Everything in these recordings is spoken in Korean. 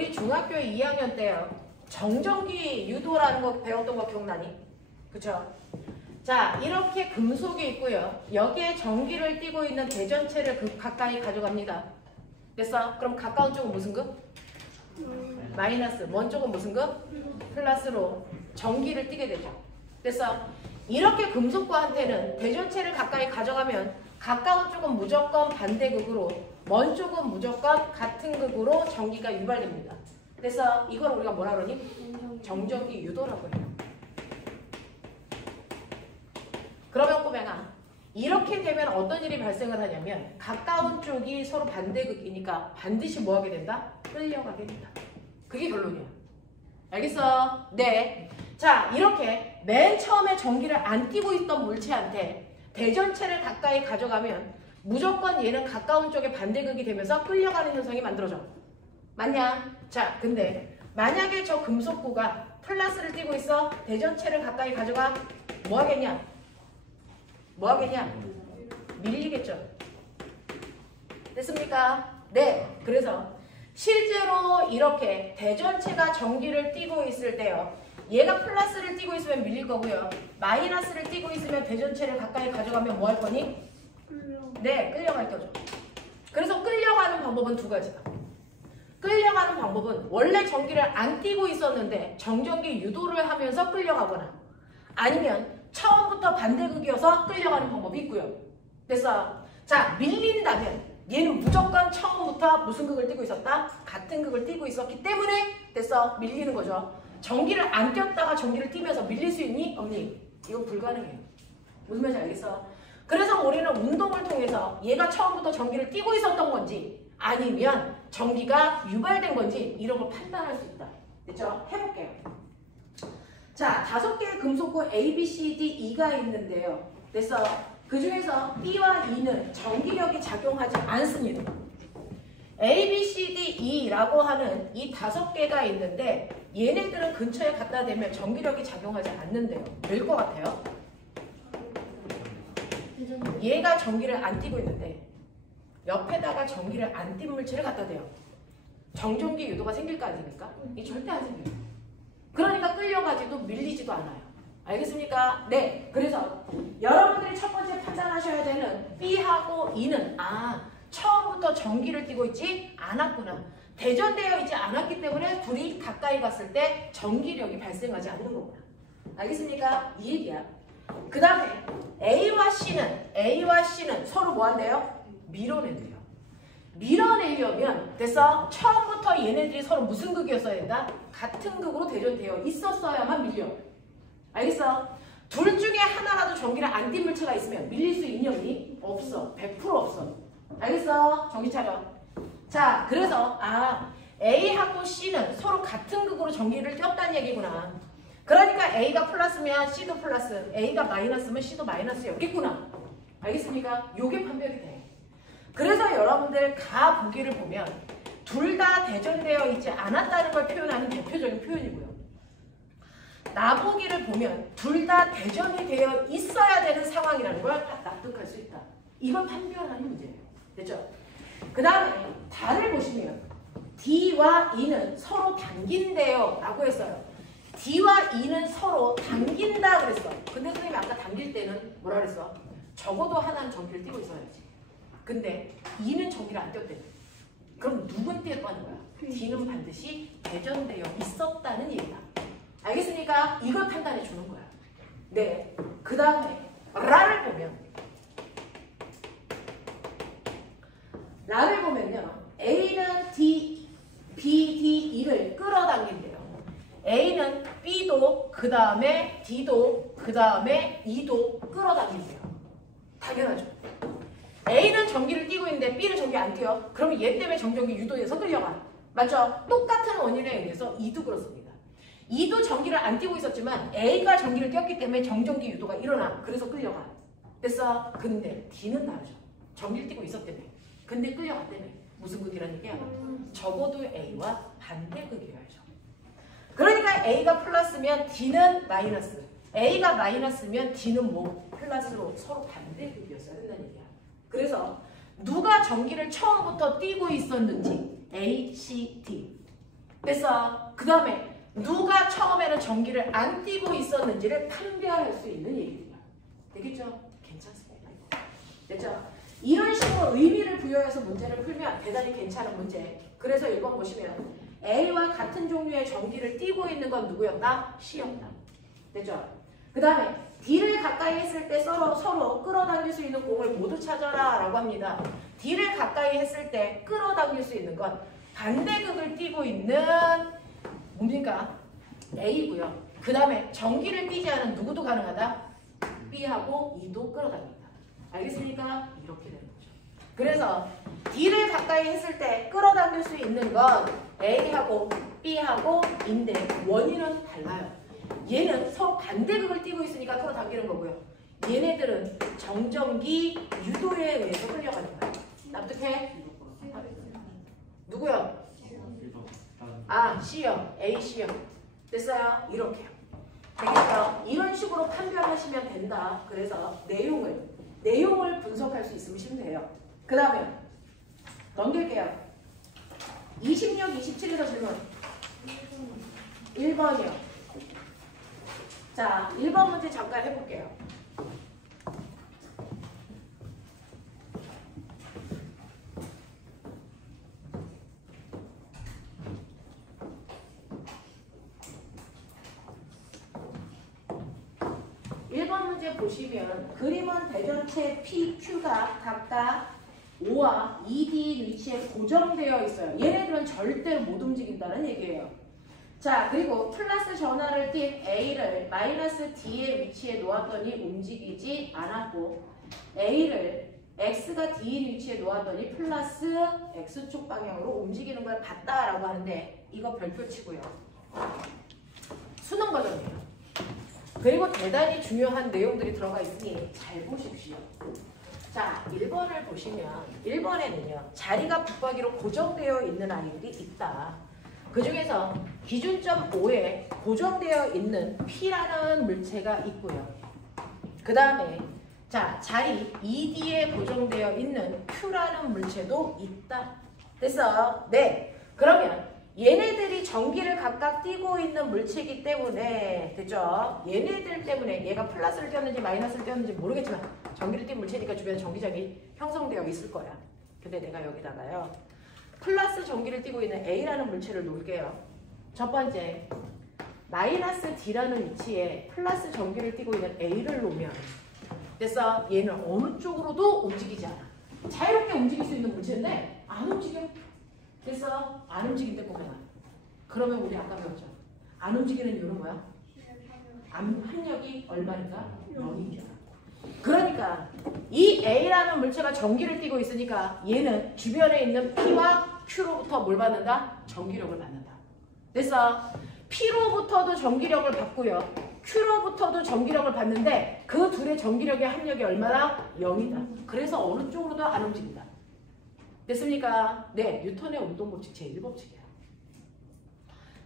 우리 중학교 2학년 때요. 정전기 유도라는 거 배웠던 거 기억나니? 그쵸? 자, 이렇게 금속이 있고요. 여기에 전기를 띠고 있는 대전체를 가까이 가져갑니다. 됐어? 그럼 가까운 쪽은 무슨 급? 마이너스. 먼 쪽은 무슨 급? 플러스로 전기를 띠게 되죠. 됐어? 이렇게 금속과한테는 대전체를 가까이 가져가면 가까운 쪽은 무조건 반대극으로, 먼 쪽은 무조건 같은 극으로 전기가 유발됩니다. 그래서 이걸 우리가 뭐라 그러니? 정전기 유도라고 해요. 그러면 꼬맹아, 이렇게 되면 어떤 일이 발생을 하냐면 가까운 쪽이 서로 반대극이니까 반드시 뭐 하게 된다? 끌려가게 된다. 그게 결론이야. 알겠어? 네. 자, 이렇게 맨 처음에 전기를 안 띠고 있던 물체한테 대전체를 가까이 가져가면 무조건 얘는 가까운 쪽에 반대극이 되면서 끌려가는 현상이 만들어져. 맞냐? 자, 근데 만약에 저 금속구가 플러스를 띠고 있어. 대전체를 가까이 가져가. 뭐 하겠냐? 뭐 하겠냐? 밀리겠죠. 됐습니까? 네. 그래서 실제로 이렇게 대전체가 전기를 띠고 있을 때요. 얘가 플러스를 띠고 있으면 밀릴 거고요. 마이너스를 띠고 있으면 대전체를 가까이 가져가면 뭐 할 거니? 네, 끌려갈 거죠. 그래서 끌려가는 방법은 두 가지다. 끌려가는 방법은 원래 전기를 안 띠고 있었는데 정전기 유도를 하면서 끌려가거나 아니면 처음부터 반대극이어서 끌려가는 방법이 있고요. 됐어? 자, 밀린다면 얘는 무조건 처음부터 무슨 극을 띠고 있었다? 같은 극을 띠고 있었기 때문에 됐어? 밀리는 거죠. 전기를 안 꼈다가 전기를 띠면서 밀릴 수 있니? 없니? 이건 불가능해요. 무슨 말인지 알겠어? 그래서 우리는 운동을 통해서 얘가 처음부터 전기를 띠고 있었던 건지 아니면 전기가 유발된 건지 이런 걸 판단할 수 있다. 됐죠? 해볼게요. 자, 5개의 금속구 A, B, C, D, E가 있는데요. 됐어? 그 중에서 B와 E는 전기력이 작용하지 않습니다. A, B, C, D, E라고 하는 이 5개가 있는데 얘네들은 근처에 갖다 대면 전기력이 작용하지 않는데요. 왜 것 같아요? 얘가 전기를 안 띠고 있는데 옆에다가 전기를 안 띈 물체를 갖다 대요. 정전기 유도가 생길 거 아닙니까? 이게 절대 안 생겨요. 그러니까 끌려가지도 밀리지도 않아요. 알겠습니까? 네. 그래서 여러분들이 첫 번째 판단하셔야 되는 B하고 E는 처음부터 전기를 띠고 있지 않았구나. 대전되어 있지 않았기 때문에 둘이 가까이 갔을 때 전기력이 발생하지 않는 거구나. 알겠습니까? 이 얘기야. 그 다음에 A와 C는 서로 뭐 한대요? 밀어낸대요. 밀어내려면 됐어? 처음부터 얘네들이 서로 무슨 극이었어야 된다? 같은 극으로 대전되어 있었어야만 밀려. 알겠어? 둘 중에 하나라도 전기를 안 띈 물체가 있으면 밀릴 수 있니 없니? 없어. 100% 없어. 알겠어? 정신 차려. 자, 그래서 A하고 C는 서로 같은 극으로 전기를 띄었다는 얘기구나. 그러니까 A가 플러스면 C도 플러스, A가 마이너스면 C도 마이너스였겠구나. 알겠습니까? 요게 판별이 돼. 그래서 여러분들 가 보기를 보면 둘 다 대전되어 있지 않았다는 걸 표현하는 대표적인 표현이고요. 나보기를 보면 둘 다 대전이 되어 있어야 되는 상황이라는 걸 납득할 수 있다. 이걸 판별하는 문제예요. 됐죠? 그 다음에 달을 보시면 D와 E는 서로 당긴대요 라고 했어요. D와 E는 서로 당긴다 그랬어. 근데 선생님이 아까 당길 때는 뭐라 그랬어? 적어도 하나는 전기를 띄고 있어야지. 근데 E는 전기를 안 띄었대. 그럼 누군 띄었다는 거야? D는 반드시 대전되어 있었다는 얘기다. 알겠습니까? 이걸 판단해 주는 거야. 네. 그 다음에 라를 보면요. A는 D, B, D, E를 끌어당긴대요. A는 B도 그 다음에 D도 그 다음에 E도 끌어당긴대요. 당연하죠. A는 전기를 띄고 있는데 B는 전기 안 띄어. 그러면 얘 때문에 정전기 유도돼서 끌려가. 맞죠? 똑같은 원인에 의해서 E도 그렇습니다. E도 전기를 안 띄고 있었지만 A가 전기를 띄었기 때문에 정전기 유도가 일어나. 그래서 끌려가. 됐어? 근데 D는 다르죠. 전기를 띄고 있었다며. 근데 끌려갔다며. 무슨 극이라는 얘기야? 적어도 A와 반대극이어야죠. 그러니까 A가 플러스면 D는 마이너스. A가 마이너스면 D는 뭐? 플러스로 서로 반대극이었어야 된다는 얘기야. 그래서 누가 전기를 처음부터 띄고 있었는지 A, C, D. 됐어. 그 다음에 누가 처음에는 전기를 안 띠고 있었는지를 판별할 수 있는 얘기야. 되겠죠? 괜찮습니다. 됐죠? 이런 식으로 의미를 부여해서 문제를 풀면 대단히 괜찮은 문제. 그래서 1번 보시면 A와 같은 종류의 전기를 띠고 있는 건 누구였다? C였다. 됐죠? 그 다음에 D를 가까이 했을 때 서로 끌어당길 수 있는 공을 모두 찾아라 라고 합니다. D를 가까이 했을 때 끌어당길 수 있는 건 반대극을 띠고 있는 뭡니까? A고요. 그 다음에 전기를 띠지 않은 누구도 가능하다? B하고 E도 끌어당긴다. 알겠습니까? 이렇게 되는 거죠. 그래서 D를 가까이 했을 때 끌어당길 수 있는 건 A하고 B하고 인데 원인은 달라요. 얘는 서로 반대극을 띠고 있으니까 끌어당기는 거고요. 얘네들은 정전기 유도에 의해서 끌려가는 거예요. 납득해? 누구요? 아, C요. A, C요. 됐어요? 이렇게요. 되겠죠? 이런 식으로 판별하시면 된다. 그래서 내용을 분석할 수 있으면 돼요. 그 다음에 넘길게요. 26, 27에서 질문. 1번이요. 자, 1번 문제 잠깐 해볼게요. 문제 보시면 그림은 대전체 PQ가 각각 O와 ED 위치에 고정되어 있어요. 얘네들은 절대로 못 움직인다는 얘기예요. 자, 그리고 플러스 전하를 띈 A를 마이너스 D의 위치에 놓았더니 움직이지 않았고 A를 X가 D인 위치에 놓았더니 플러스 X축 방향으로 움직이는 걸 봤다라고 하는데 이거 별표 치고요. 수능 버전이에요. 그리고 대단히 중요한 내용들이 들어가 있으니 잘 보십시오. 자, 1번을 보시면 1번에는요. 자리가 붙박이로 고정되어 있는 아이들이 있다. 그 중에서 기준점 5에 고정되어 있는 P라는 물체가 있고요. 그 다음에 자, 자리 ED에 고정되어 있는 Q라는 물체도 있다. 됐어요? 네. 그러면 얘네들이 전기를 각각 띠고 있는 물체이기 때문에 됐죠? 얘네들 때문에 얘가 플러스를 띄었는지 마이너스를 띄었는지 모르겠지만 전기를 띈 물체니까 주변에 전기장이 형성되어 있을 거야. 근데 내가 여기다가요. 플러스 전기를 띠고 있는 A라는 물체를 놓을게요. 첫 번째, 마이너스 D라는 위치에 플러스 전기를 띠고 있는 A를 놓으면 됐어? 얘는 어느 쪽으로도 움직이지 않아. 자유롭게 움직일 수 있는 물체인데 안 움직여. 됐어? 안 움직인데 보면 그러면 우리 아까 배웠죠? 안 움직이는 이유는 뭐야? 압력이 얼마니까? 0이죠. 그러니까 이 A라는 물체가 전기를 띠고 있으니까 얘는 주변에 있는 P와 Q로부터 뭘 받는다? 전기력을 받는다. 됐어? P로부터도 전기력을 받고요. Q로부터도 전기력을 받는데 그 둘의 전기력의 합력이 얼마나? 0이다. 그래서 어느 쪽으로도 안 움직인다. 됐습니까? 네, 뉴턴의 운동법칙 제1법칙이에요.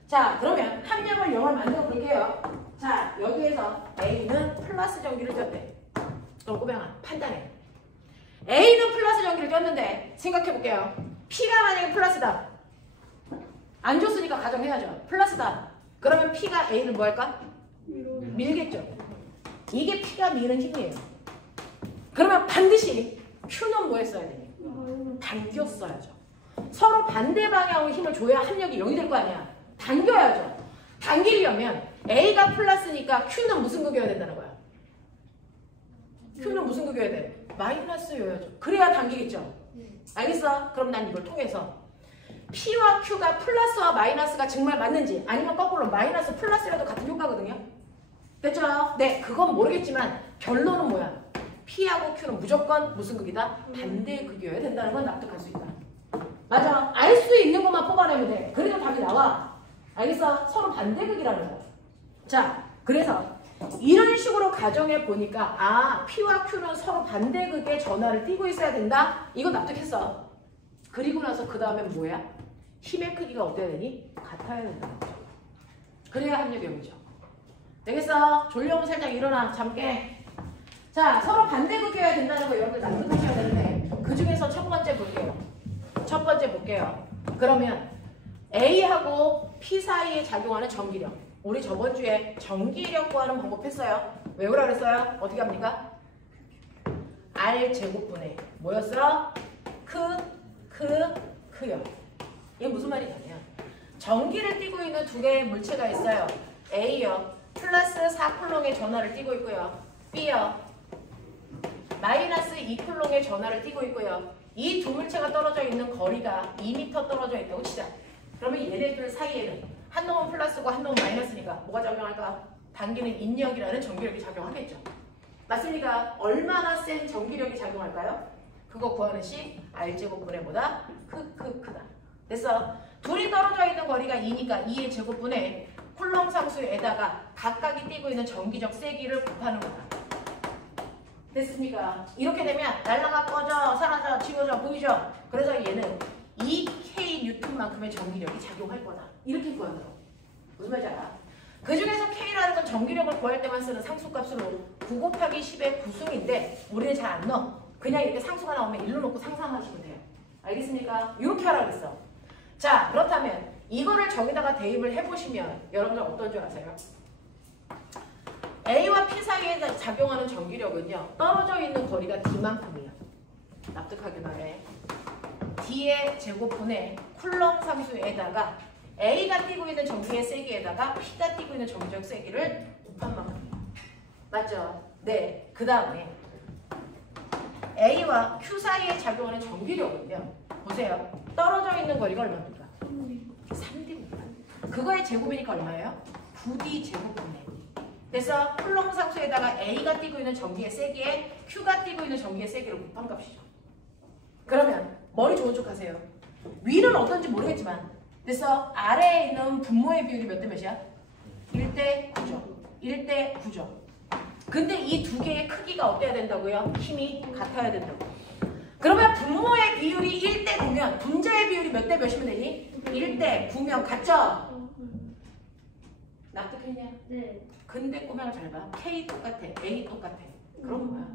자, 그러면 합력을 0을 만들어 볼게요. 자, 여기에서 A는 플러스 전기를 띄었대. 그럼 꼬병아, 판단해. A는 플러스 전기를 띄었는데 생각해 볼게요. P가 만약에 플러스다. 안 줬으니까 가정해야죠. 플러스다. 그러면 P가 A를 뭐 할까? 밀겠죠. 이게 P가 미는 힘이에요. 그러면 반드시 Q는 뭐 했어야 되니? 당겼어야죠. 서로 반대 방향으로 힘을 줘야 합력이 0이 될 거 아니야. 당겨야죠. 당기려면 A가 플러스니까 Q는 무슨 극이어야 된다는 거야? Q는 무슨 극이어야 돼? 마이너스여야죠. 그래야 당기겠죠. 알겠어? 그럼 난 이걸 통해서 P와 Q가 플러스와 마이너스가 정말 맞는지 아니면 거꾸로 마이너스 플러스라도 같은 효과거든요. 됐죠? 네, 그건 모르겠지만 결론은 뭐야? P하고 Q는 무조건 무슨 극이다? 반대 극이어야 된다는 건 납득할 수 있다. 맞아. 알 수 있는 것만 뽑아내면 돼. 그래도 답이 나와. 알겠어? 서로 반대 극이라는 거. 자, 그래서 이런 식으로 가정해 보니까 아, P와 Q는 서로 반대 극의 전하를 띠고 있어야 된다? 이거 납득했어. 그리고 나서 그 다음엔 뭐야? 힘의 크기가 어때야 되니? 같아야 된다는 거죠. 그래야 합력이 0이죠. 되겠어? 졸려면 살짝 일어나. 잠 깨. 자, 서로 반대극이어야 된다는 거 여러분들 납득하셔야 되는데 그 중에서 첫 번째 볼게요. 첫 번째 볼게요. 그러면 A하고 P 사이에 작용하는 전기력. 우리 저번 주에 전기력 구하는 방법 했어요. 외우라 그랬어요? 어떻게 합니까? R 제곱분의 뭐였어? 크요. 이게 무슨 말이냐면 전기를 띠고 있는 두 개의 물체가 있어요. A요. 플러스 4쿨롱의 전하를 띠고 있고요. B요. 마이너스 2쿨롱의 전하를 띠고 있고요. 이 두 물체가 떨어져 있는 거리가 2m 떨어져 있다고 치자. 그러면 얘네들 사이에는 한 놈은 플러스고 한 놈은 마이너스니까 뭐가 작용할까? 당기는 인력이라는 전기력이 작용하겠죠. 맞습니까? 얼마나 센 전기력이 작용할까요? 그거 구하는 식 R제곱분의 뭐다? 크다. 됐어. 둘이 떨어져 있는 거리가 2니까 2의 제곱분의 쿨롱 상수에다가 각각이 띠고 있는 전기적 세기를 곱하는 거다. 됐습니까? 이렇게 되면 날라가 꺼져 사라져 지워져 보이죠? 그래서 얘는 2K 뉴턴만큼의 전기력이 작용할 거다. 이렇게 구한다고. 무슨 말인지 알아? 그 중에서 K라는 건 전기력을 구할 때만 쓰는 상수값으로 9 곱하기 10의 구승인데 우리는 잘 안 넣어. 그냥 이렇게 상수가 나오면 일로 놓고 상상하시면 돼요. 알겠습니까? 이렇게 하라고 했어. 자, 그렇다면 이거를 저기다가 대입을 해보시면 여러분들 어떤 줄 아세요? A와 P 사이에 작용하는 전기력은요. 떨어져 있는 거리가 D만큼이에요. 납득하게 말해. D의 제곱분의 쿨롱 상수에다가 A가 띠고 있는 전기의 세기에다가 P가 띠고 있는 전기적 세기를 곱한 만큼이에요. 맞죠? 네. 그 다음에 A와 Q 사이에 작용하는 전기력은요. 보세요. 떨어져 있는 거리가 얼마입니까? 3D입니다. 그거의 제곱이니까 얼마예요? 9D 제곱분의. 그래서 쿨롱 상수에다가 A가 띠고 있는 전기의 세기에 Q가 띠고 있는 전기의 세기를 곱한 값이죠. 그러면 머리 좋은 척 하세요. 위는 어떤지 모르겠지만 그래서 아래에 있는 분모의 비율이 몇 대 몇이야? 1대 9죠. 1대 9죠. 근데 이 두 개의 크기가 어때야 된다고요? 힘이 같아야 된다고. 그러면 분모의 비율이 1대 9면 분자의 비율이 몇 대 몇이면 되니? 1대 9면 같죠? 납득했냐? 네. 근데 꼬맹아 잘 봐. K 똑같아. A 똑같아. 그럼 뭐야?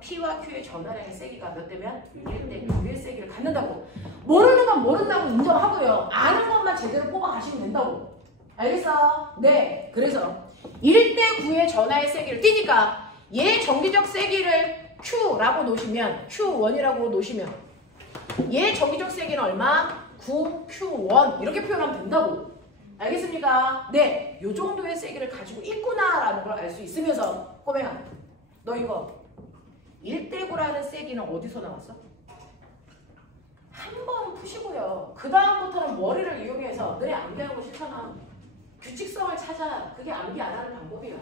P와 Q의 전하량의 세기가 몇 대면? 1대 9의 세기를 갖는다고. 모르는 건 모른다고 인정하고요. 아는 것만 제대로 뽑아가시면 된다고. 알겠어? 네. 그래서 1대 9의 전하의 세기를 띄니까 얘 전기적 세기를 Q라고 놓으시면 Q1이라고 놓으시면 얘 전기적 세기는 얼마? 9Q1 이렇게 표현하면 된다고. 알겠습니까? 네. 요 정도의 세기를 가지고 있구나라는 걸 알 수 있으면서 꼬맹아 너 이거 1대 9라는 세기는 어디서 나왔어? 한 번 푸시고요. 그 다음부터는 머리를 이용해서 너네 암기하는 거 싫잖아. 규칙성을 찾아. 그게 암기 안 하는 방법이야.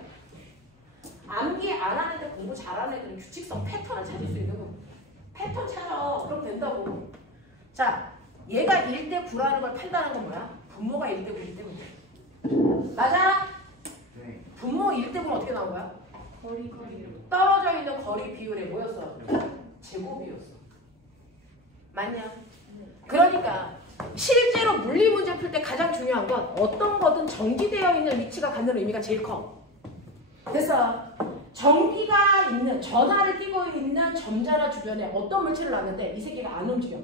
암기 안 하는데 공부 잘하는 애들은 규칙성 패턴을 찾을 수 있는 거. 패턴 찾아. 그럼 된다고. 자, 얘가 1대 9라는 걸 판단하는 건 뭐야? 분모가 1대 9이기 때문에. 맞아? 네. 분모 1대 9는 어떻게 나온 거야? 거리. 떨어져 있는 거리 비율이 뭐였어? 제곱이었어. 맞냐? 그러니까 실제로 물리 문제 풀 때 가장 중요한 건 어떤 거든 전기되어 있는 위치가 갖는 의미가 제일 커. 그래서 전기가 있는 전하를 띠고 있는 점자나 주변에 어떤 물체를 놨는데 이 새끼가 안 움직여.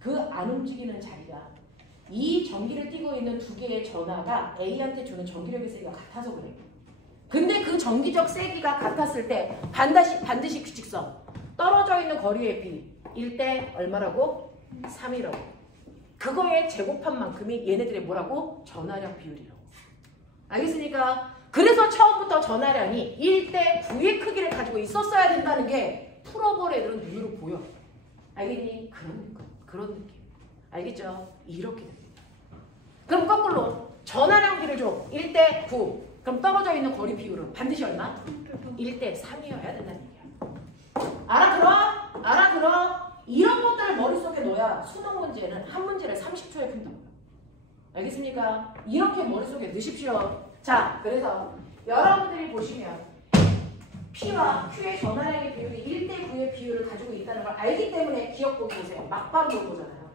그 안 움직이는 자리가 이 전기를 띠고 있는 두 개의 전하가 A한테 주는 전기력의 세기가 같아서 그래. 근데 그 전기적 세기가 같았을 때 반드시 규칙성. 떨어져 있는 거리의 비 1대 얼마라고? 3이라고. 그거의 제곱한 만큼이 얘네들의 뭐라고? 전하량 비율이라고. 알겠습니까? 그래서 처음부터 전하량이 1대 9의 크기를 가지고 있었어야 된다는 게 풀어볼 애들은 눈으로 보여. 알겠니? 그런 느낌. 알겠죠? 이렇게 됩니다. 그럼 거꾸로 전하량 비를 줘. 1대 9. 그럼 떨어져 있는 거리 비율은 반드시 얼마? 1대 3이어야 된다는 얘기야. 알아들어? 이런 것들을 머릿속에 넣어야 수능 문제는 한 문제를 30초에 푼다고요. 알겠습니까? 이렇게 머릿속에 넣으십시오. 자, 그래서 여러분들이 보시면 P와 Q의 전하량의 비율이 1대 9의 비율을 가지고 있다는 걸 알기 때문에 기억 보기 보세요. 막바로 보잖아요.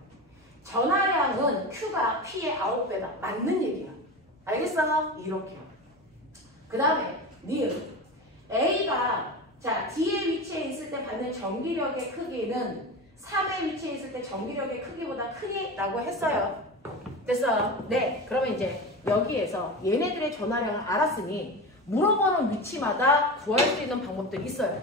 전하량은 Q가 P의 9배다. 맞는 얘기야. 알겠어? 이렇게요. 그 다음에 니은 A가 자 D의 위치에 있을 때 받는 전기력의 크기는 3의 위치에 있을 때 전기력의 크기보다 크니라고 했어요. 됐어요? 네. 그러면 이제 여기에서 얘네들의 전하량을 알았으니 물어보는 위치마다 구할 수 있는 방법들이 있어요.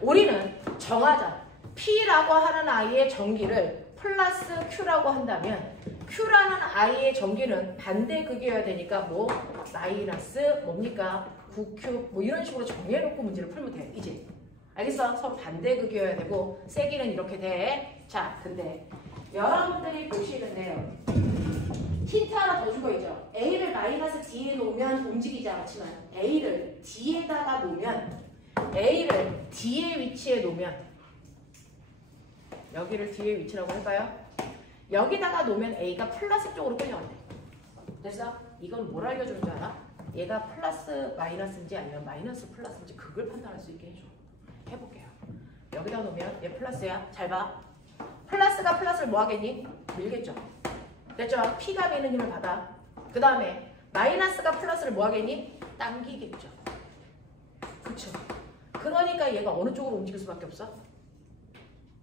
우리는 정하자. P라고 하는 아이의 전기를 플러스 Q라고 한다면 Q라는 아이의 전기는 반대 극이어야 되니까 뭐 마이너스 뭡니까? 9Q 뭐 이런 식으로 정리해놓고 문제를 풀면 돼. 이제 알겠어? 서로 반대 극이어야 되고 세기는 이렇게 돼. 자, 근데 여러분들이 보시는데요. 힌트 하나 더 주고 있죠. A를 마이너스 D에 놓으면 움직이지 않지만 A를 D에다가 놓으면 A를 D의 위치에 놓으면 여기를 D의 위치라고 할까요? 여기다가 놓으면 A가 플러스 쪽으로 끌려간대. 그래서 이건 뭘 알려주는 줄 알아? 얘가 플러스 마이너스인지 아니면 마이너스 플러스인지 그걸 판단할 수 있게 해줘. 해볼게요. 여기다 놓으면 얘 플러스야. 잘 봐. 플러스가 플러스를 뭐 하겠니? 밀겠죠. 됐죠? P가 미는 힘을 받아. 그 다음에 마이너스가 플러스를 뭐 하겠니? 당기겠죠. 그쵸? 그러니까 얘가 어느 쪽으로 움직일 수밖에 없어?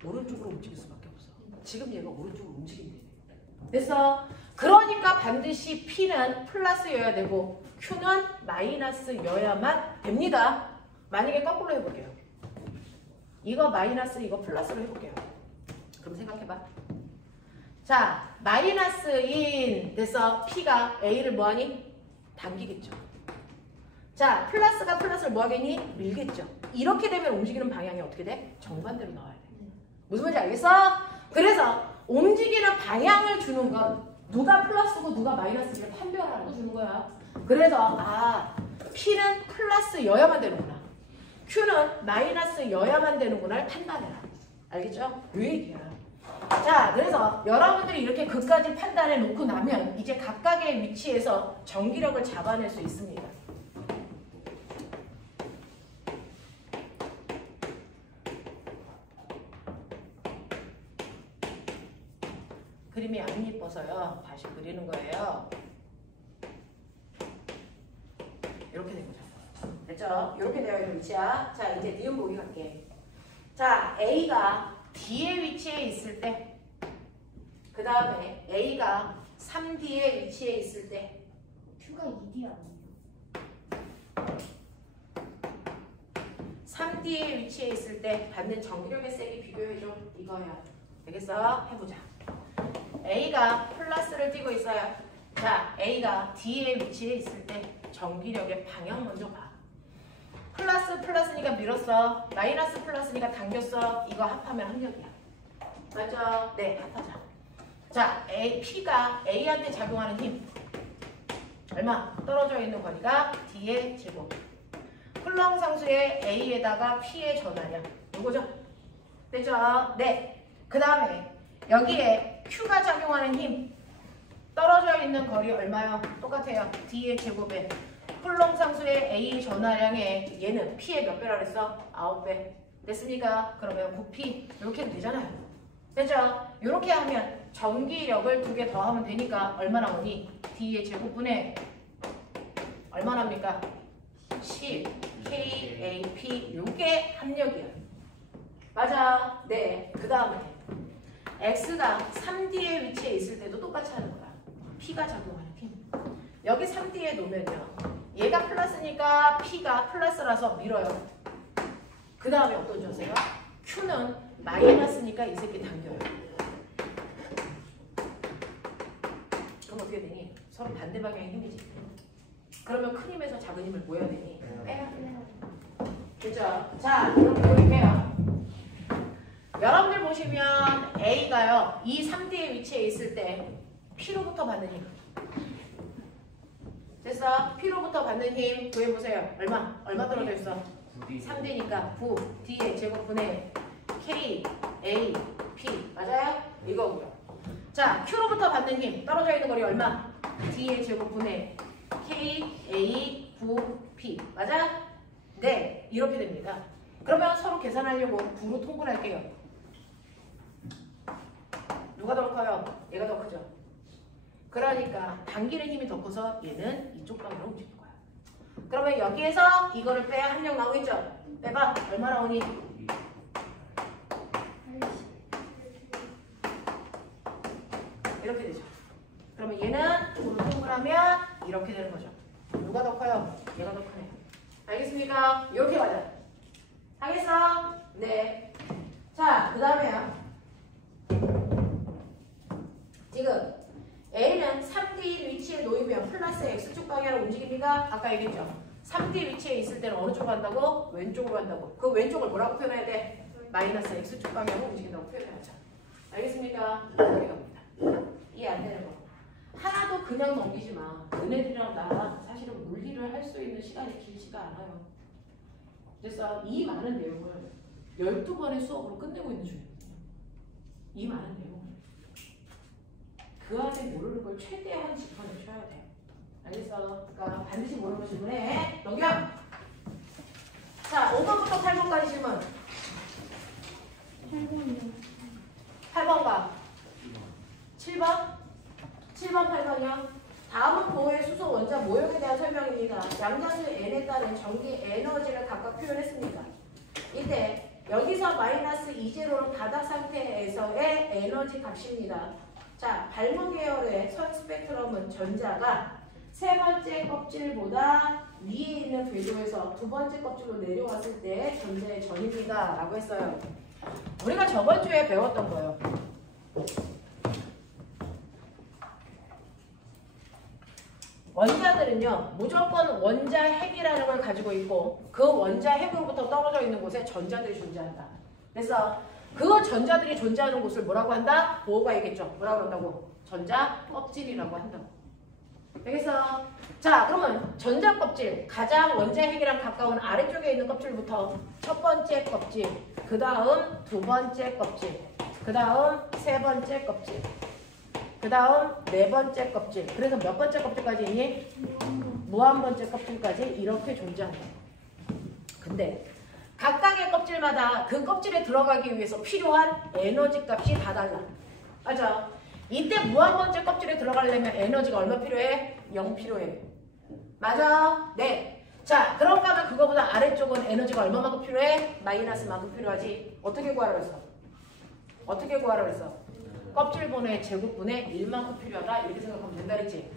오른쪽으로 움직일 수밖에 없어. 지금 얘가 오른쪽으로 움직인대. 됐어? 그러니까 반드시 P는 플러스여야 되고 Q는 마이너스여야만 됩니다. 만약에 거꾸로 해볼게요. 이거 마이너스 이거 플러스로 해볼게요. 그럼 생각해봐. 자, 마이너스인 됐어. P가 A를 뭐하니? 당기겠죠. 자, 플러스가 플러스를 뭐하겠니? 밀겠죠. 이렇게 되면 움직이는 방향이 어떻게 돼? 정반대로 나와야 돼. 무슨 말인지 알겠어? 그래서 움직이는 방향을 주는 건 누가 플러스고 누가 마이너스를 판별하라고 주는 거야. 그래서 P는 플러스여야만 되는구나. Q는 마이너스여야만 되는구나를 판단해라. 알겠죠? 이 얘기야. 자, 그래서 여러분들이 이렇게 그까지 판단해 놓고 나면 이제 각각의 위치에서 전기력을 잡아낼 수 있습니다. 그림이 안 예뻐서요. 다시 그리는 거예요. 이렇게 된 거죠. 됐죠? 이렇게 되어 있는 위치야. 자, 이제 니은 보기 갈게. 자, A가 D의 위치에 있을 때, 그 다음에 A가 3D의 위치에 있을 때, Q가 2D 아니에요? 3D의 위치에 있을 때 받는 전기력의 세기 비교해줘. 이거야. 되겠어? 해보자. A가 플러스를 띄고 있어요. 자, A가 D의 위치에 있을 때 전기력의 방향 먼저 봐. 플러스 플러스니까 밀었어. 마이너스 플러스니까 당겼어. 이거 합하면 합력이야. 맞죠? 네, 합하자. 자, P가 A한테 작용하는 힘 얼마? 떨어져 있는 거리가 D의 제곱. 쿨렁상수의 A에다가 P의 전하량. 이거죠? 되죠? 네. 그 다음에 여기에 Q가 작용하는 힘 떨어져 있는 거리 얼마요? 똑같아요. D의 제곱에 쿨렁상수의 A 전하량에 얘는 P의 몇 배라 그랬어? 9배. 됐습니까? 그러면 9P 이렇게 해도 되잖아요. 됐죠? 이렇게 하면 전기력을 2개 더하면 되니까 얼마 나오니? D의 제곱분에 얼마 납니까? 10 KAP 요게 합력이야. 맞아. 네. 그 다음에 X가 3D의 위치에 있을 때도 똑같이 하는 거야. P가 작용하는 힘. 여기 3D에 놓으면요. 얘가 플러스니까 P가 플러스라서 밀어요. 그 다음에 어떤 줄 아세요? Q는 마이너스니까 이 새끼 당겨요. 그럼 어떻게 되니? 서로 반대 방향의 힘이지. 그러면 큰 힘에서 작은 힘을 뭐 해야 되니? 빼야 돼요. 그죠? 자, 그럼 볼게요. 여러분들 보시면 A가요. 이 3D의 위치에 있을 때 P로부터 받는 힘. 됐어? P로부터 받는 힘 구해보세요. 얼마 떨어져 있어? 3D니까 9, D의 제곱분의 K, A, P. 맞아요? 이거고요. 자, Q로부터 받는 힘 떨어져 있는 거리 얼마? D의 제곱분의 K, A, 9, P. 맞아? 네, 이렇게 됩니다. 그러면 서로 계산하려고 9로 통분을 할게요. 누가 더 커요? 얘가 더 크죠? 그러니까 당기는 힘이 더 커서 얘는 이쪽 방향으로 움직이는 거야. 그러면 여기에서 이거를 빼야 합력 나오겠죠? 빼봐. 얼마 나오니? 이렇게 되죠. 그러면 얘는 동글하면 이렇게 되는 거죠. 누가 더 커요? 얘가 더 크네. 알겠습니까? 이렇게 가자. 하겠어? 네. 자, 그 다음에요. 지금 A는 3D 위치에 놓이면 플러스 X축 방향으로 움직입니까? 아까 얘기했죠. 3D 위치에 있을 때는 어느 쪽으로 간다고? 왼쪽으로 간다고. 그 왼쪽을 뭐라고 표현해야 돼? 마이너스 X축 방향으로 움직인다고 표현하자. 알겠습니까? 이렇게 갑니다. 이해 안 되는 거. 하나도 그냥 넘기지 마. 너네들이랑 나랑 사실은 물리를 할 수 있는 시간이 길지가 않아요. 그래서 이 많은 내용을 12번의 수업으로 끝내고 있는 중이거든요. 이 많은 내용을. 그 안에 모르는 걸 최대한 짚어내셔야 돼. 알겠어? 그러니까 반드시 모르는 거 질문해. 넘겨! 자, 5번부터 8번까지 질문. 8번과 7번? 7번, 8번이요. 다음은 보호의 수소 원자 모형에 대한 설명입니다. 양자수 n에 따른 전기 에너지를 각각 표현했습니다. 이때 여기서 마이너스 2제로는 바닥 상태에서의 에너지 값입니다. 자, 발모 계열의 선 스펙트럼은 전자가 세 번째 껍질보다 위에 있는 궤도에서 두 번째 껍질로 내려왔을 때 전자의 전입니다. 라고 했어요. 우리가 저번 주에 배웠던 거예요. 원자들은요, 무조건 원자 핵이라는 걸 가지고 있고 그 원자 핵으로부터 떨어져 있는 곳에 전자들이 존재한다. 그래서 그 전자들이 존재하는 곳을 뭐라고 한다? 보호가 얘기했죠. 뭐라고 한다고? 전자 껍질이라고 한다고. 되겠어? 자, 그러면 전자 껍질, 가장 원자 핵이랑 가까운 아래쪽에 있는 껍질부터 첫 번째 껍질, 그 다음 두 번째 껍질, 그 다음 세 번째 껍질, 그 다음 네 번째 껍질. 그래서 몇 번째 껍질까지 있니? 무한 번째 껍질까지 이렇게 존재한다. 근데 각각의 껍질마다 그 껍질에 들어가기 위해서 필요한 에너지 값이 다 달라. 맞아? 이때 무한 번째 껍질에 들어가려면 에너지가 얼마 필요해? 0 필요해. 맞아? 네. 자, 그런가 하면 그거보다 아래쪽은 에너지가 얼마만큼 필요해? 마이너스만큼 필요하지. 어떻게 구하라고 했어? 어떻게 구하라고 했어? 껍질분의 제곱분의 1만큼 필요하다. 이렇게 생각하면 된다 그랬지.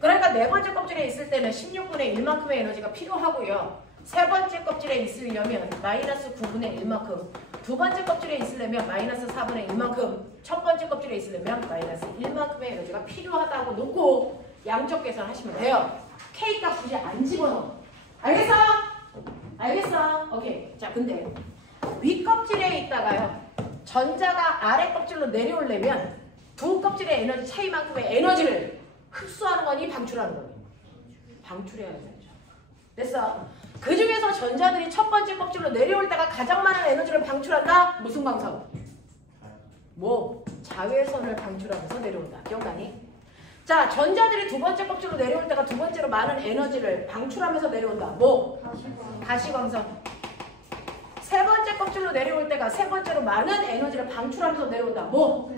그러니까 네 번째 껍질에 있을 때는 16분의 1만큼의 에너지가 필요하고요. 세 번째 껍질에 있으려면 마이너스 9분의 1만큼, 두 번째 껍질에 있으려면 마이너스 4분의 1만큼, 첫 번째 껍질에 있으려면 마이너스 1만큼의 에너지가 필요하다고 놓고 양쪽 계산하시면 돼요. K값 굳이 안 집어넣어. 알겠어? 알겠어? 오케이. 자, 근데 위 껍질에 있다가요, 전자가 아래 껍질로 내려오려면 두 껍질의 에너지 차이만큼의 에너지를 흡수하는 거니 방출하는 거니? 방출해야 되죠. 됐어? 그 중에서 전자들이 첫 번째 껍질로 내려올 때가 가장 많은 에너지를 방출한다? 무슨 광선? 뭐? 자외선을 방출하면서 내려온다. 기억나니? 자, 전자들이 두 번째 껍질로 내려올 때가 두 번째로 많은 에너지를 방출하면서 내려온다. 뭐? 가시광선. 세 번째 껍질로 내려올 때가 세 번째로 많은 에너지를 방출하면서 내려온다. 뭐?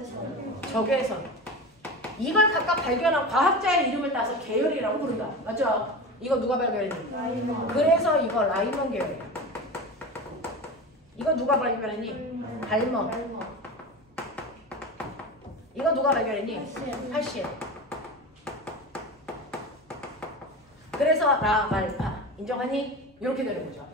적외선. 이걸 각각 발견한 과학자의 이름을 따서 계열이라고 부른다. 맞죠? 이거 누가 발견했니? 라이먼. 그래서 이거 라이먼 계열이야. 이거 누가 발견했니? 발머. 이거 누가 발견했니? 할시엔. 그래서 라말파. 인정하니? 이렇게 되는 거죠.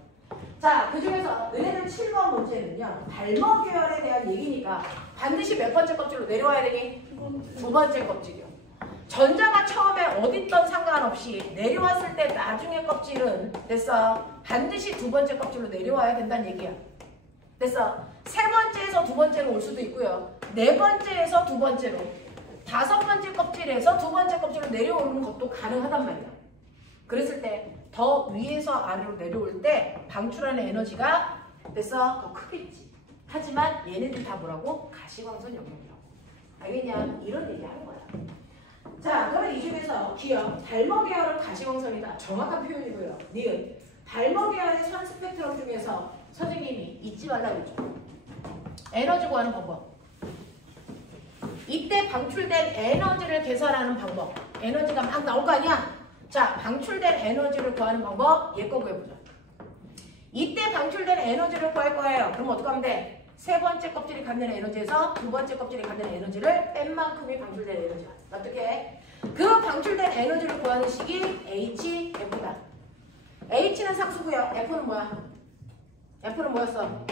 자, 그 중에서 너네들 7번 문제는요, 발머 계열에 대한 얘기니까 반드시 몇 번째 껍질로 내려와야 되니? 두 번째 껍질이요. 전자가 처음에 어디 있던 상관없이 내려왔을 때 나중에 껍질은 됐어. 반드시 두 번째 껍질로 내려와야 된다는 얘기야. 됐어. 세 번째에서 두 번째로 올 수도 있고요. 네 번째에서 두 번째로, 다섯 번째 껍질에서 두 번째 껍질로 내려오는 것도 가능하단 말이야. 그랬을 때 더 위에서 아래로 내려올 때 방출하는 에너지가 됐어? 더 크겠지. 하지만 얘네들 다 뭐라고? 가시광선 영역이라고. 알겠냐? 이런 얘기 하는 거야. 자, 그럼 이 중에서 기억, 발머 계열은 가시광선이다. 정확한 표현이고요. 니은, 발머 계열의 선 스펙트럼 중에서 선생님이 잊지 말라고 했죠. 에너지 구하는 방법. 이때 방출된 에너지를 계산하는 방법. 에너지가 막 나올 거 아니야? 자, 방출된 에너지를 구하는 방법, 얘 거 구해보자. 이때 방출된 에너지를 구할 거예요. 그럼 어떻게 하면 돼? 세 번째 껍질이 갖는 에너지에서 두 번째 껍질이 갖는 에너지를 뺀 만큼이 방출된 에너지야. 어떻게? 그 방출된 에너지를 구하는 식이 HF다. H는 상수고요. F는 뭐야? F는 뭐였어?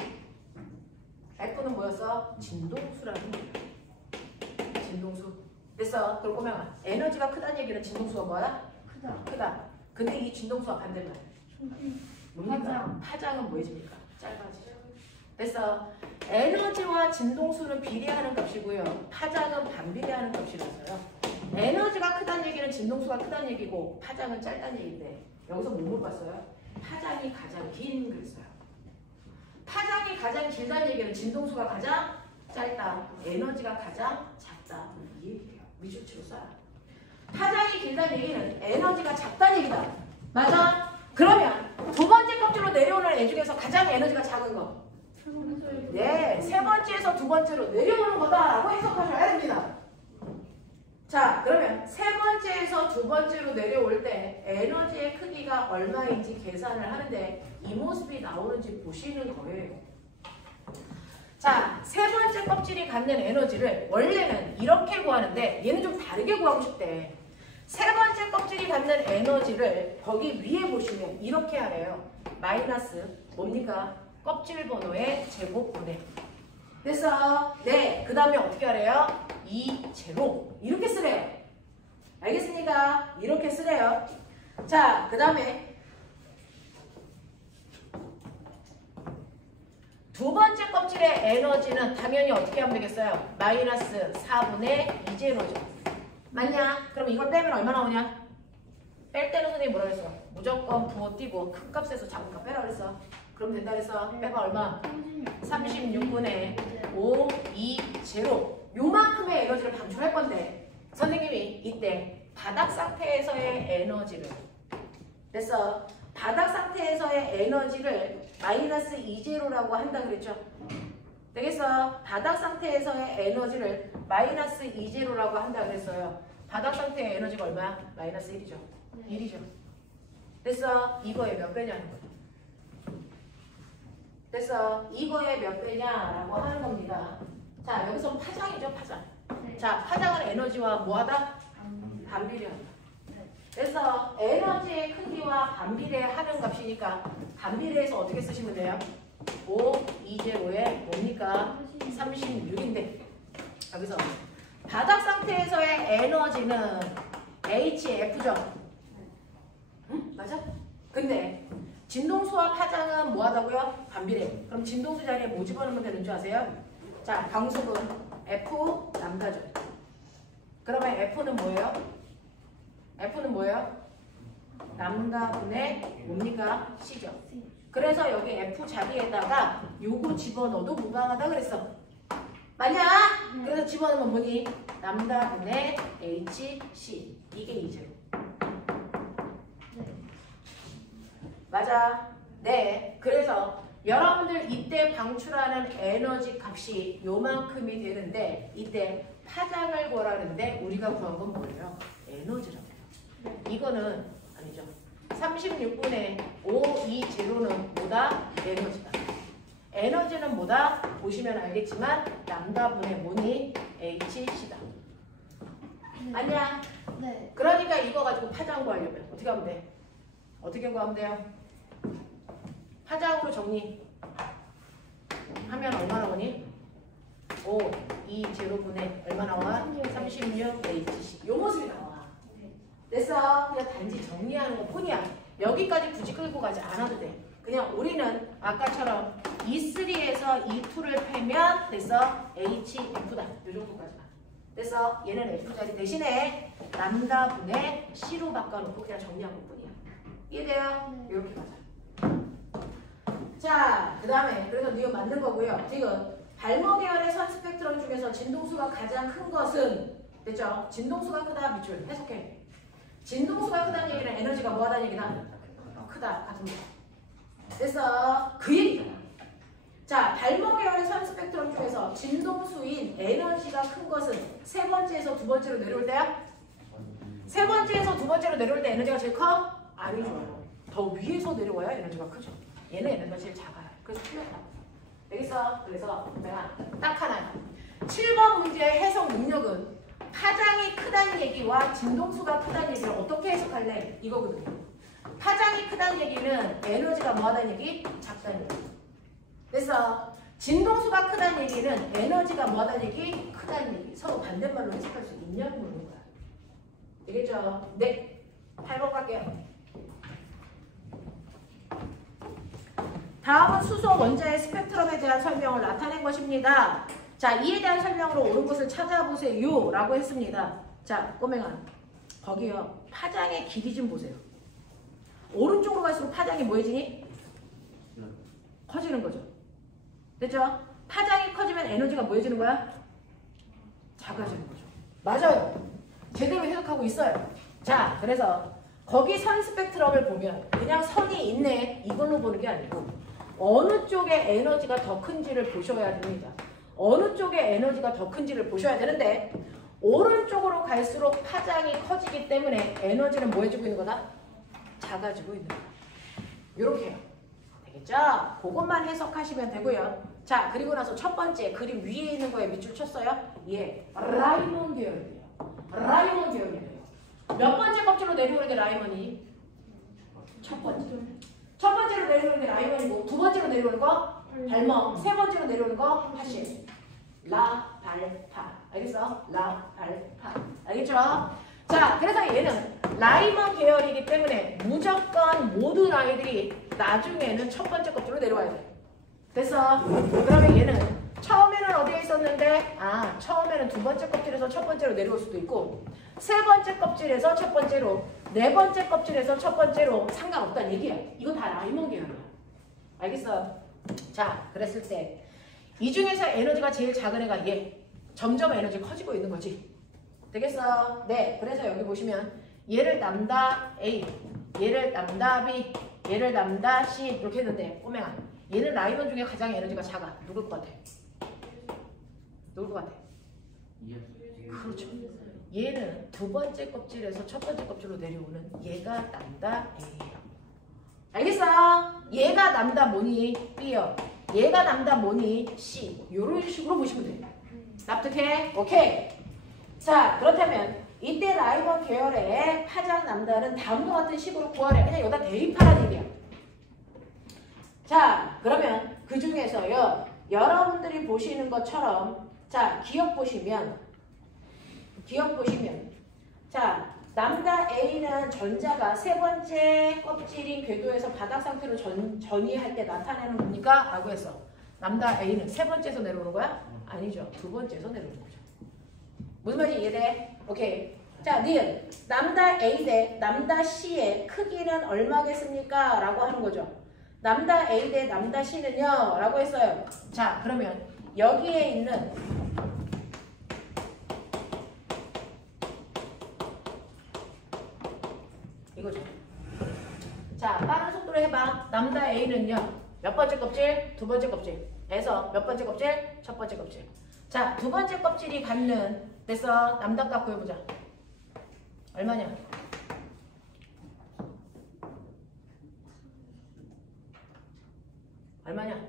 F는 뭐였어? 진동수라는 거야. 진동수. 됐어. 그럼 꼬명아. 에너지가 크다는 얘기는 진동수가 뭐야? 크다. 근데 이 진동수와 반대면 뭡니까? 파장은 뭐해집니까? 짧아지죠. 됐어. 에너지와 진동수는 비례하는 값이고요. 파장은 반비례하는 값이라서요. 에너지가 크다는 얘기는 진동수가 크다는 얘기고 파장은 짧다는 얘기인데 여기서 뭐 물어봤어요? 파장이 가장 긴 그랬어요. 파장이 가장 길다는 얘기는 진동수가 가장 짧다. 에너지가 가장 작다. 이 얘기예요. 미줄치로 써요. 파장이 길다는 얘기는 에너지가 작다는 얘기다. 맞아? 그러면 두 번째 껍질로 내려오는 애 중에서 가장 에너지가 작은 거. 네, 세 번째에서 두 번째로 내려오는 거다라고 해석하셔야 됩니다. 자, 그러면 세 번째에서 두 번째로 내려올 때 에너지의 크기가 얼마인지 계산을 하는데 이 모습이 나오는지 보시는 거예요. 자, 세 번째 껍질이 갖는 에너지를 원래는 이렇게 구하는데 얘는 좀 다르게 구하고 싶대. 세 번째 껍질이 갖는 에너지를 거기 위에 보시면 이렇게 하래요. 마이너스 뭡니까? 껍질 번호의 제곱분의. 됐어? 네. 그 다음에 어떻게 하래요? 2제곱. 이렇게 쓰래요. 알겠습니까? 이렇게 쓰래요. 자, 그 다음에 두 번째 껍질의 에너지는 당연히 어떻게 하면 되겠어요? 마이너스 4분의 2제로죠. 맞냐? 그럼 이걸 빼면 얼마 나오냐? 뺄 때는 선생님이 뭐라 그랬어? 무조건 부호 띄고 큰 값에서 작은 값 빼라 그랬어. 그럼 된다 그랬어. 빼봐 얼마? 36분의 5, 2, 제로. 요만큼의 에너지를 방출할 건데 선생님이 이때 바닥 상태에서의 에너지를 됐어. 바닥 상태에서의 에너지를 마이너스 2제로라고 한다 그랬죠. 되겠어? 바닥 상태에서의 에너지를 마이너스 2제로라고 한다 그랬어요. 바닥 상태의 에너지가 얼마야? 마이너스 1이죠. 1이죠. 됐어? 이거에 몇 배냐는 거야. 됐어? 이거에 몇 배냐라고 하는 겁니다. 자, 여기서 파장이죠, 파장. 자, 파장은 에너지와 뭐하다? 반비례한다. 그래서 에너지의 크기와 반비례하는 값이니까 반비례해서 어떻게 쓰시면 돼요? 5, 2제로에 뭡니까? 36인데 여기서 바닥 상태에서의 에너지는 HF죠? 응? 맞아? 근데 진동수와 파장은 뭐하다고요? 반비례. 그럼 진동수 자리에 뭐 집어넣으면 되는 줄 아세요? 자, 방수분 F 람다죠. 그러면 F는 뭐예요? F는 뭐예요? 람다분의 뭡니까? C죠. 그래서 여기 F 자리에다가 요거 집어넣어도 무방하다 그랬어. 맞냐? 그래서 집어넣으면 뭐니? 람다분의 HC. 이게 2제로. 맞아. 네. 그래서 여러분들 이때 방출하는 에너지 값이 요만큼이 되는데 이때 파장을 구하라는데 우리가 구한 건 뭐예요? 에너지라고요. 이거는 아니죠. 36분의 5, 2제로는 뭐다? 에너지다. 에너지는 뭐다? 보시면 알겠지만 람다분의 뭐니? HC다. 아니야? 네. 그러니까 이거 가지고 파장 구하려면 어떻게 하면 돼? 어떻게 구하면 돼요? 파장으로 정리 하면 얼마 나오니? 5, 2, 제로분의 얼마 나와? 36 HC. 요 모습이 나와. 됐어? 그냥 단지 정리하는 것 뿐이야. 여기까지 굳이 끌고 가지 않아도 돼. 그냥 우리는 아까처럼 E3에서 E2를 빼면 됐어? HF다. 요 정도까지만. 됐어? 얘는 F 자리 대신에 람다분의 C로 바꿔놓고 그냥 정리한 것 뿐이야. 이해돼요? 이렇게 가자. 자, 그 다음에 그래서 이거 맞는 거고요. 지금 발모 계열의 선 스펙트럼 중에서 진동수가 가장 큰 것은 됐죠? 진동수가 크다 밑줄 해석해. 진동수가 크다는 얘기는 에너지가 뭐하다는 얘기다? 크다 같은 거. 됐어? 그 얘기잖아. 자, 발모 계열의 선 스펙트럼 중에서 진동수인 에너지가 큰 것은 세 번째에서 두 번째로 내려올 때야? 세 번째에서 두 번째로 내려올 때 에너지가 제일 커? 아니죠. 더 위에서 내려와야 에너지가 크죠. 얘는 에너지가 제일 작아요. 그래서 틀렸다. 되겠어? 그래서 내가 딱 하나. 7번 문제의 해석 능력은 파장이 크다는 얘기와 진동수가 크다는 얘기를 어떻게 해석할래? 이거거든요. 파장이 크다는 얘기는 에너지가 뭐하다는 얘기? 작다는 얘기. 그래서 진동수가 크다는 얘기는 에너지가 뭐하다는 얘기? 크다는 얘기. 서로 반대말로 해석할 수 있냐고 묻는 거야. 되겠죠? 네. 8번 갈게요. 다음은 수소 원자의 스펙트럼에 대한 설명을 나타낸 것입니다. 자, 이에 대한 설명으로 옳은 것을 찾아보세요 라고 했습니다. 자, 꼬맹아, 거기요 파장의 길이 좀 보세요. 오른쪽으로 갈수록 파장이 뭐해지니? 커지는 거죠. 됐죠? 파장이 커지면 에너지가 뭐해지는 거야? 작아지는 거죠. 맞아요. 제대로 해석하고 있어요. 자, 그래서 거기 선 스펙트럼을 보면 그냥 선이 있네 이걸로 보는 게 아니고 어느 쪽에 에너지가 더 큰지를 보셔야 됩니다. 어느 쪽에 에너지가 더 큰지를 보셔야 되는데 오른쪽으로 갈수록 파장이 커지기 때문에 에너지는 뭐 해주고 있는 거다? 작아지고 있는 거다. 이렇게 해요. 되겠죠? 그것만 해석하시면 되고요. 자, 그리고 나서 첫 번째 그림 위에 있는 거에 밑줄 쳤어요? 예, 라이몬 계열이에요. 라이몬 계열이에요. 몇 번째 껍질로 내려오는 게 라이몬이? 첫 번째. 첫 번째로 내려오는 게 라이몬이고 두 번째로 내려오는 거 발멍, 세 번째로 내려오는 거 하실. 라, 발, 파. 알겠어? 라, 발, 파. 알겠죠? 자, 그래서 얘는 라이먼 계열이기 때문에 무조건 모든 아이들이 나중에는 첫 번째 껍질로 내려와야 돼. 됐어? 그러면 얘는 처음에는 어디에 있었는데 처음에는 두 번째 껍질에서 첫 번째로 내려올 수도 있고 세 번째 껍질에서 첫 번째로 네 번째 껍질에서 첫 번째로 상관없다는 얘기야. 이거 다 라이먼 계열이야. 알겠어? 자, 그랬을 때 이 중에서 에너지가 제일 작은 애가 얘. 점점 에너지 커지고 있는 거지. 되겠어? 네. 그래서 여기 보시면 얘를 남다 A, 얘를 남다 B, 얘를 남다 C 이렇게 했는데 꼬맹아 얘는 라이먼 중에 가장 에너지가 작아. 누굴 것 같아? 누굴 것 같아? 그렇죠. 얘는 두 번째 껍질에서 첫 번째 껍질로 내려오는 얘가 남다 A예요. 알겠어? 얘가 남다 뭐니? B요. 얘가 남다 뭐니? C. 이런 식으로 보시면 돼요. 납득해? 오케이. 자, 그렇다면 이때 라이먼 계열의 파장 남다는 다음과 같은 식으로 구하래. 그냥 여기다 대입하라는 얘기야. 자, 그러면 그 중에서요. 여러분들이 보시는 것처럼 자, 기억 보시면 자, 남다 A는 전자가 세 번째 껍질인 궤도에서 바닥 상태로 전이할 때 나타내는 겁니까? 라고 했어. 남다 A는 세 번째에서 내려오는 거야? 아니죠. 두 번째에서 내려오는 거죠. 무슨 말인지 이해돼? 오케이. 자, 니은 남다 A 대 남다 C의 크기는 얼마겠습니까? 라고 하는 거죠. 남다 A 대 남다 C는요? 라고 했어요. 자, 그러면 여기에 있는 이거죠. 자, 빠른 속도로 해봐. 남다 A는요. 몇 번째 껍질? 두 번째 껍질에서 몇 번째 껍질? 첫 번째 껍질. 자, 두 번째 껍질이 갖는 됐어. 남다 값 구해보자. 얼마냐? 얼마냐?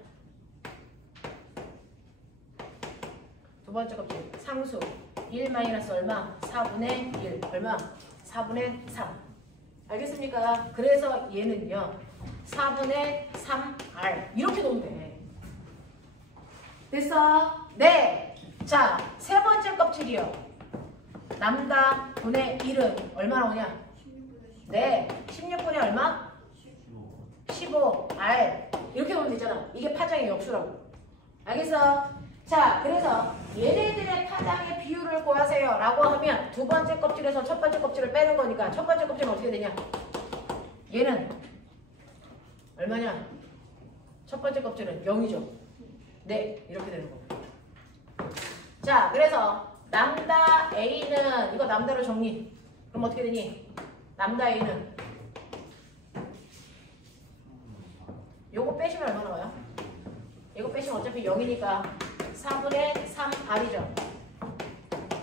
두 번째 껍질 상수 1 마이너스 얼마? 4분의 1 얼마? 4분의 3. 알겠습니까? 그래서 얘는요 4분의 3R 이렇게 놓으면 돼. 됐어? 네. 자, 세 번째 껍질이요. 남다 분의 1은 얼마 나오냐? 네. 16분의 얼마? 15R 이렇게 놓으면 되잖아. 이게 파장의 역수라고. 알겠어? 자, 그래서 얘네들의 파장의 비율을 구하세요 라고 하면 두 번째 껍질에서 첫 번째 껍질을 빼는 거니까 첫 번째 껍질은 어떻게 되냐? 얘는 얼마냐? 첫 번째 껍질은 0이죠. 네, 이렇게 되는 거고. 자, 그래서 남다 A는 이거 남다로 정리. 그럼 어떻게 되니? 남다 A는 요거 빼시면 얼마 나와요? 이거 빼시면 어차피 0이니까 4분의 3R이죠.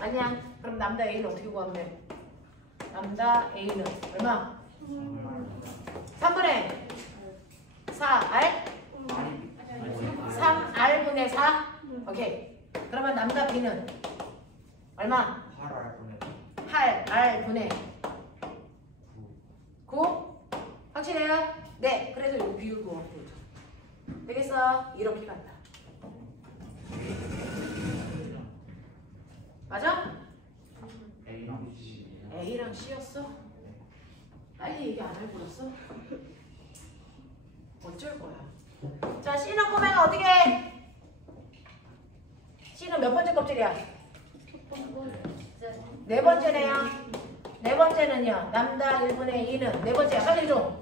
아니야? 그럼 남다 A는 어떻게 구하면 돼? 남다 A는 얼마? 3분의 4R? 3R분의 4? 오케이. 그러면 남자 B는 얼마? 8R분의 9? 확실해요? 네. 그래서 요 비율 구하면 되죠. 되겠어? 이렇게 간다. 맞아? A랑 C였어? 빨리 얘기 안 할 거였어? 어쩔 거야. 자, C는 꼬맹아 어떻게 해? C는 몇 번째 껍질이야? 네 번째네요. 네 번째는요. 남다 1분의 2는 네 번째야. 빨리 줘.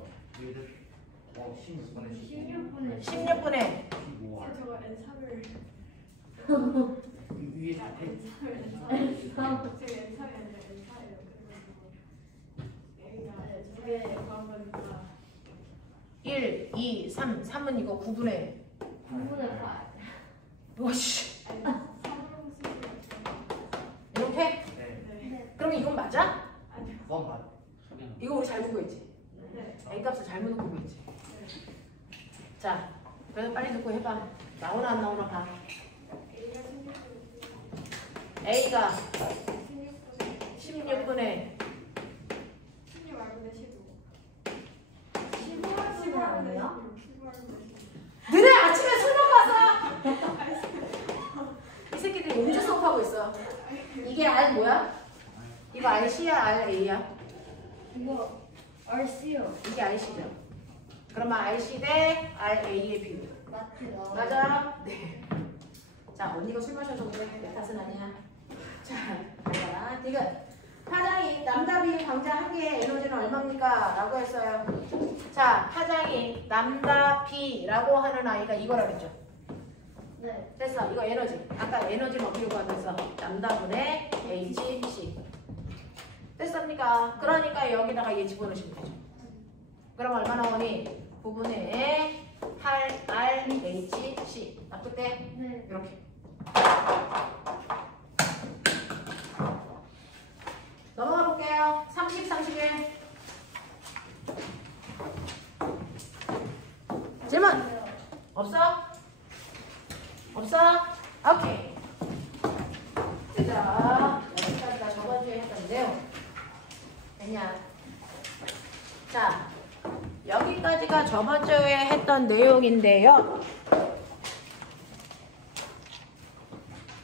16분의 저거 N3을 위에 다 돼. N3 제가 N3이 아니라 N4예요. 그래서 A가 구한 거니까 1, 2, 3. 3은 이거 9분의 9분의 8. 와씨. 3으로 쓰면 이렇게? 네. 네. 그럼 이건 맞아? 아니요. 그건 맞. 이거 우리 잘못 구했지? 네. A 값을 잘못 놓고 구했지? 자, 그래서 빨리 듣고 해봐. 나오나 안 나오나 봐. A가 16분의 A가 16분의 16R분의 15. 15분의 아니야? 15R분의 너네 아침에 술 먹고 왔어? 이 새끼들이 음주 수업하고 있어. 이게 R 뭐야? 이거 RC야 RA야? 이거 RC요. 이게 RC죠. 그러면 RC 대 RA의 비율. 맞죠? 맞아? 네. 자, 언니가 술 마셔서 그래. 내 탓은 아니야. 자, 봐봐. 디귿. 파장이 남다비 광자 한 개의 에너지는 얼마입니까? 라고 했어요. 자, 파장이 남다비라고 하는 아이가 이거라 그랬죠. 네. 됐어. 이거 에너지. 아까 에너지 먹기로 하면서 남다분의 HC. 됐습니까? 그러니까 여기다가 얘 집어넣으시면 되죠. 그럼 얼마 나오니? 9분의 8RHC. 나쁠 때 네. 이렇게. 넘어가 볼게요. 30, 31. 질문 없어? 없어? 오케이. 자, 여기까지가 저번 주에 했던 내용. 됐냐? 자, 여기까지가 저번 주에 했던 내용인데요.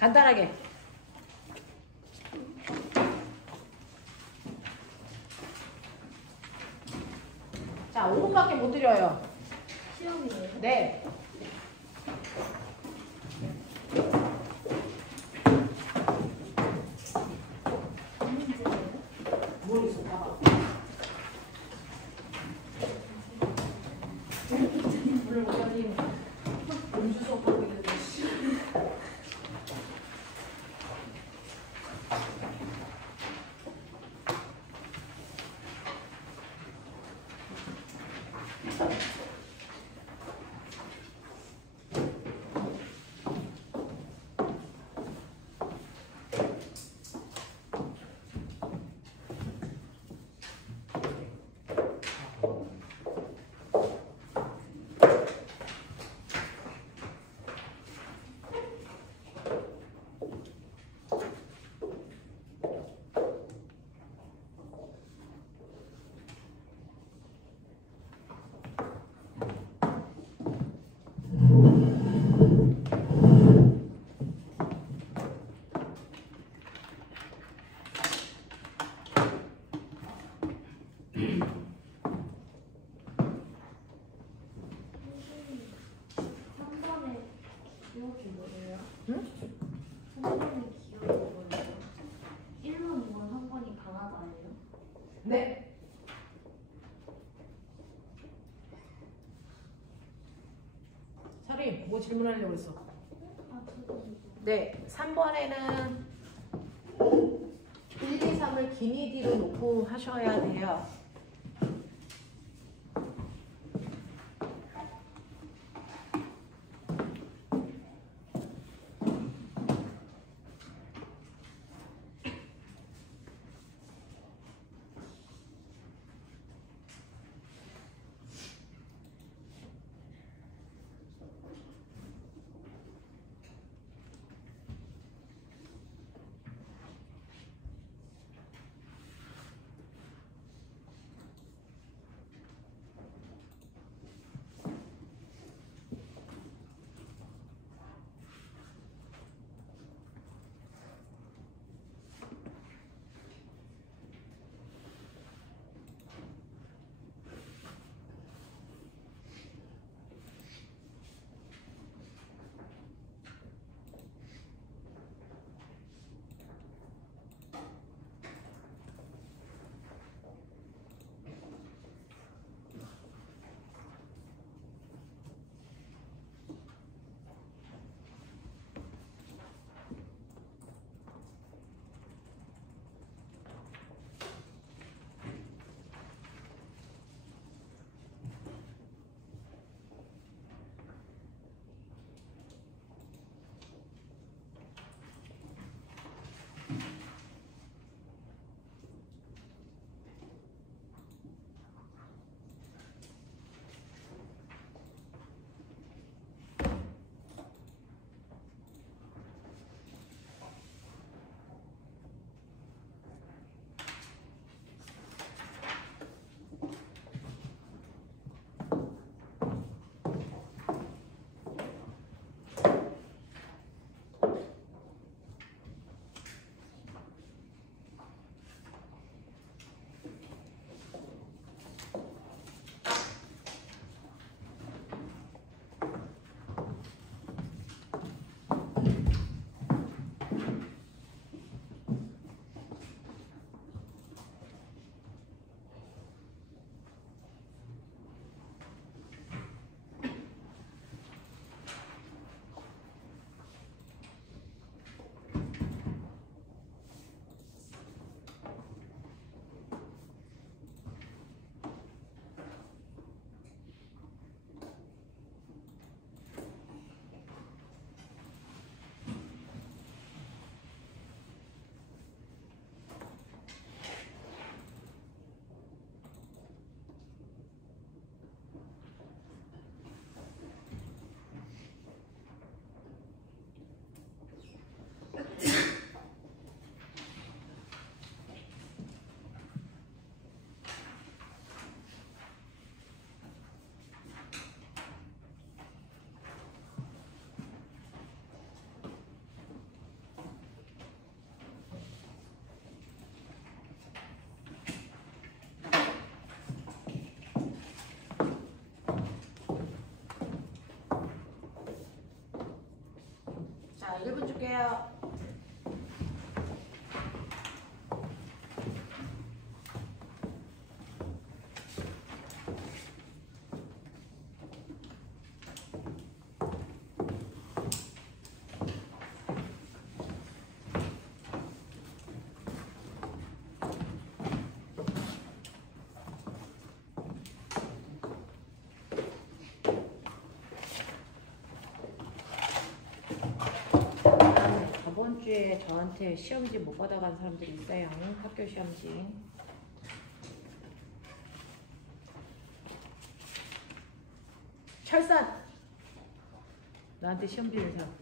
간단하게. 자, 5분밖에 못 드려요. 시험이에요. 네. 문제예요? 모르겠어. 봐봐. 오늘 목사님 음주 수업하고 있는데 씨. 기억이 뭐예요? 응? 3번의 기억이 뭐예요? 1번, 2번, 3번이 강하다예요? 네. 설이 뭐 질문하려고 했어? 아, 저도 네. 3번에는 1, 2, 3을 기니 뒤로 놓고 하셔야 돼요. 할게요. 저번 주에 저한테 시험지 못 받아간 사람들이 있어요. 학교 시험지. 철산! 나한테 시험지 낸 사람.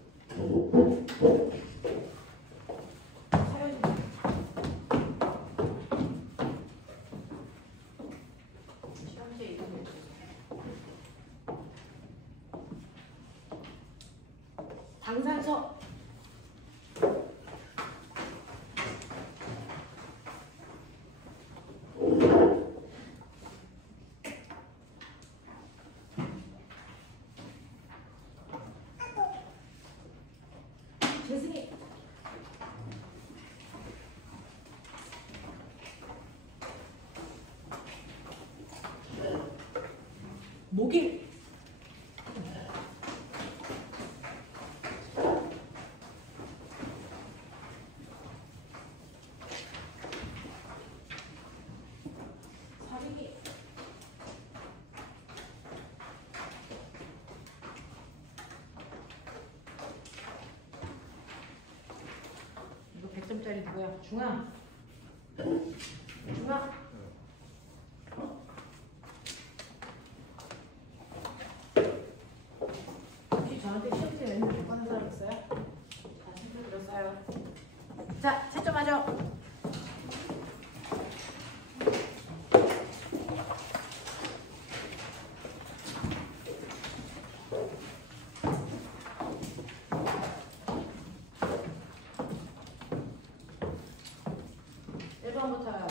시험지에 이름이 없어. 당산서. 재승이. 목일. 사비기. 이거 100점짜리 누구야? 중앙. 중앙. 혹시 저한테 시험지 내는 못 받는 사람 있어요? 다 친구 들었어요. 자, 채점하죠. 부터요.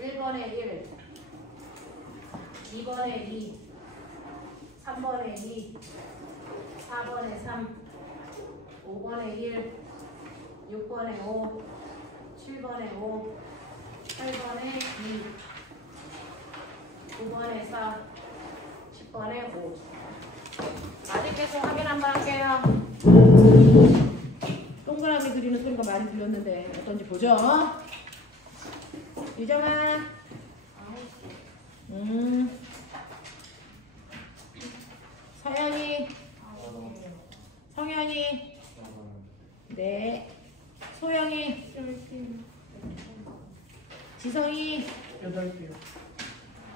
1번에 1, 2번에 2, 3번에 2, 4번에 3, 5번에 1, 6번에 5, 7번에 5, 8번에 2, 9번에 4, 10번에 5. 아직 계속 확인 한번 할게요. 동그라미 그리는 소리가 많이 들렸는데 어떤지 보죠. 유정아. 서연이. 성현이. 네. 소영이. 지성이. 8개요.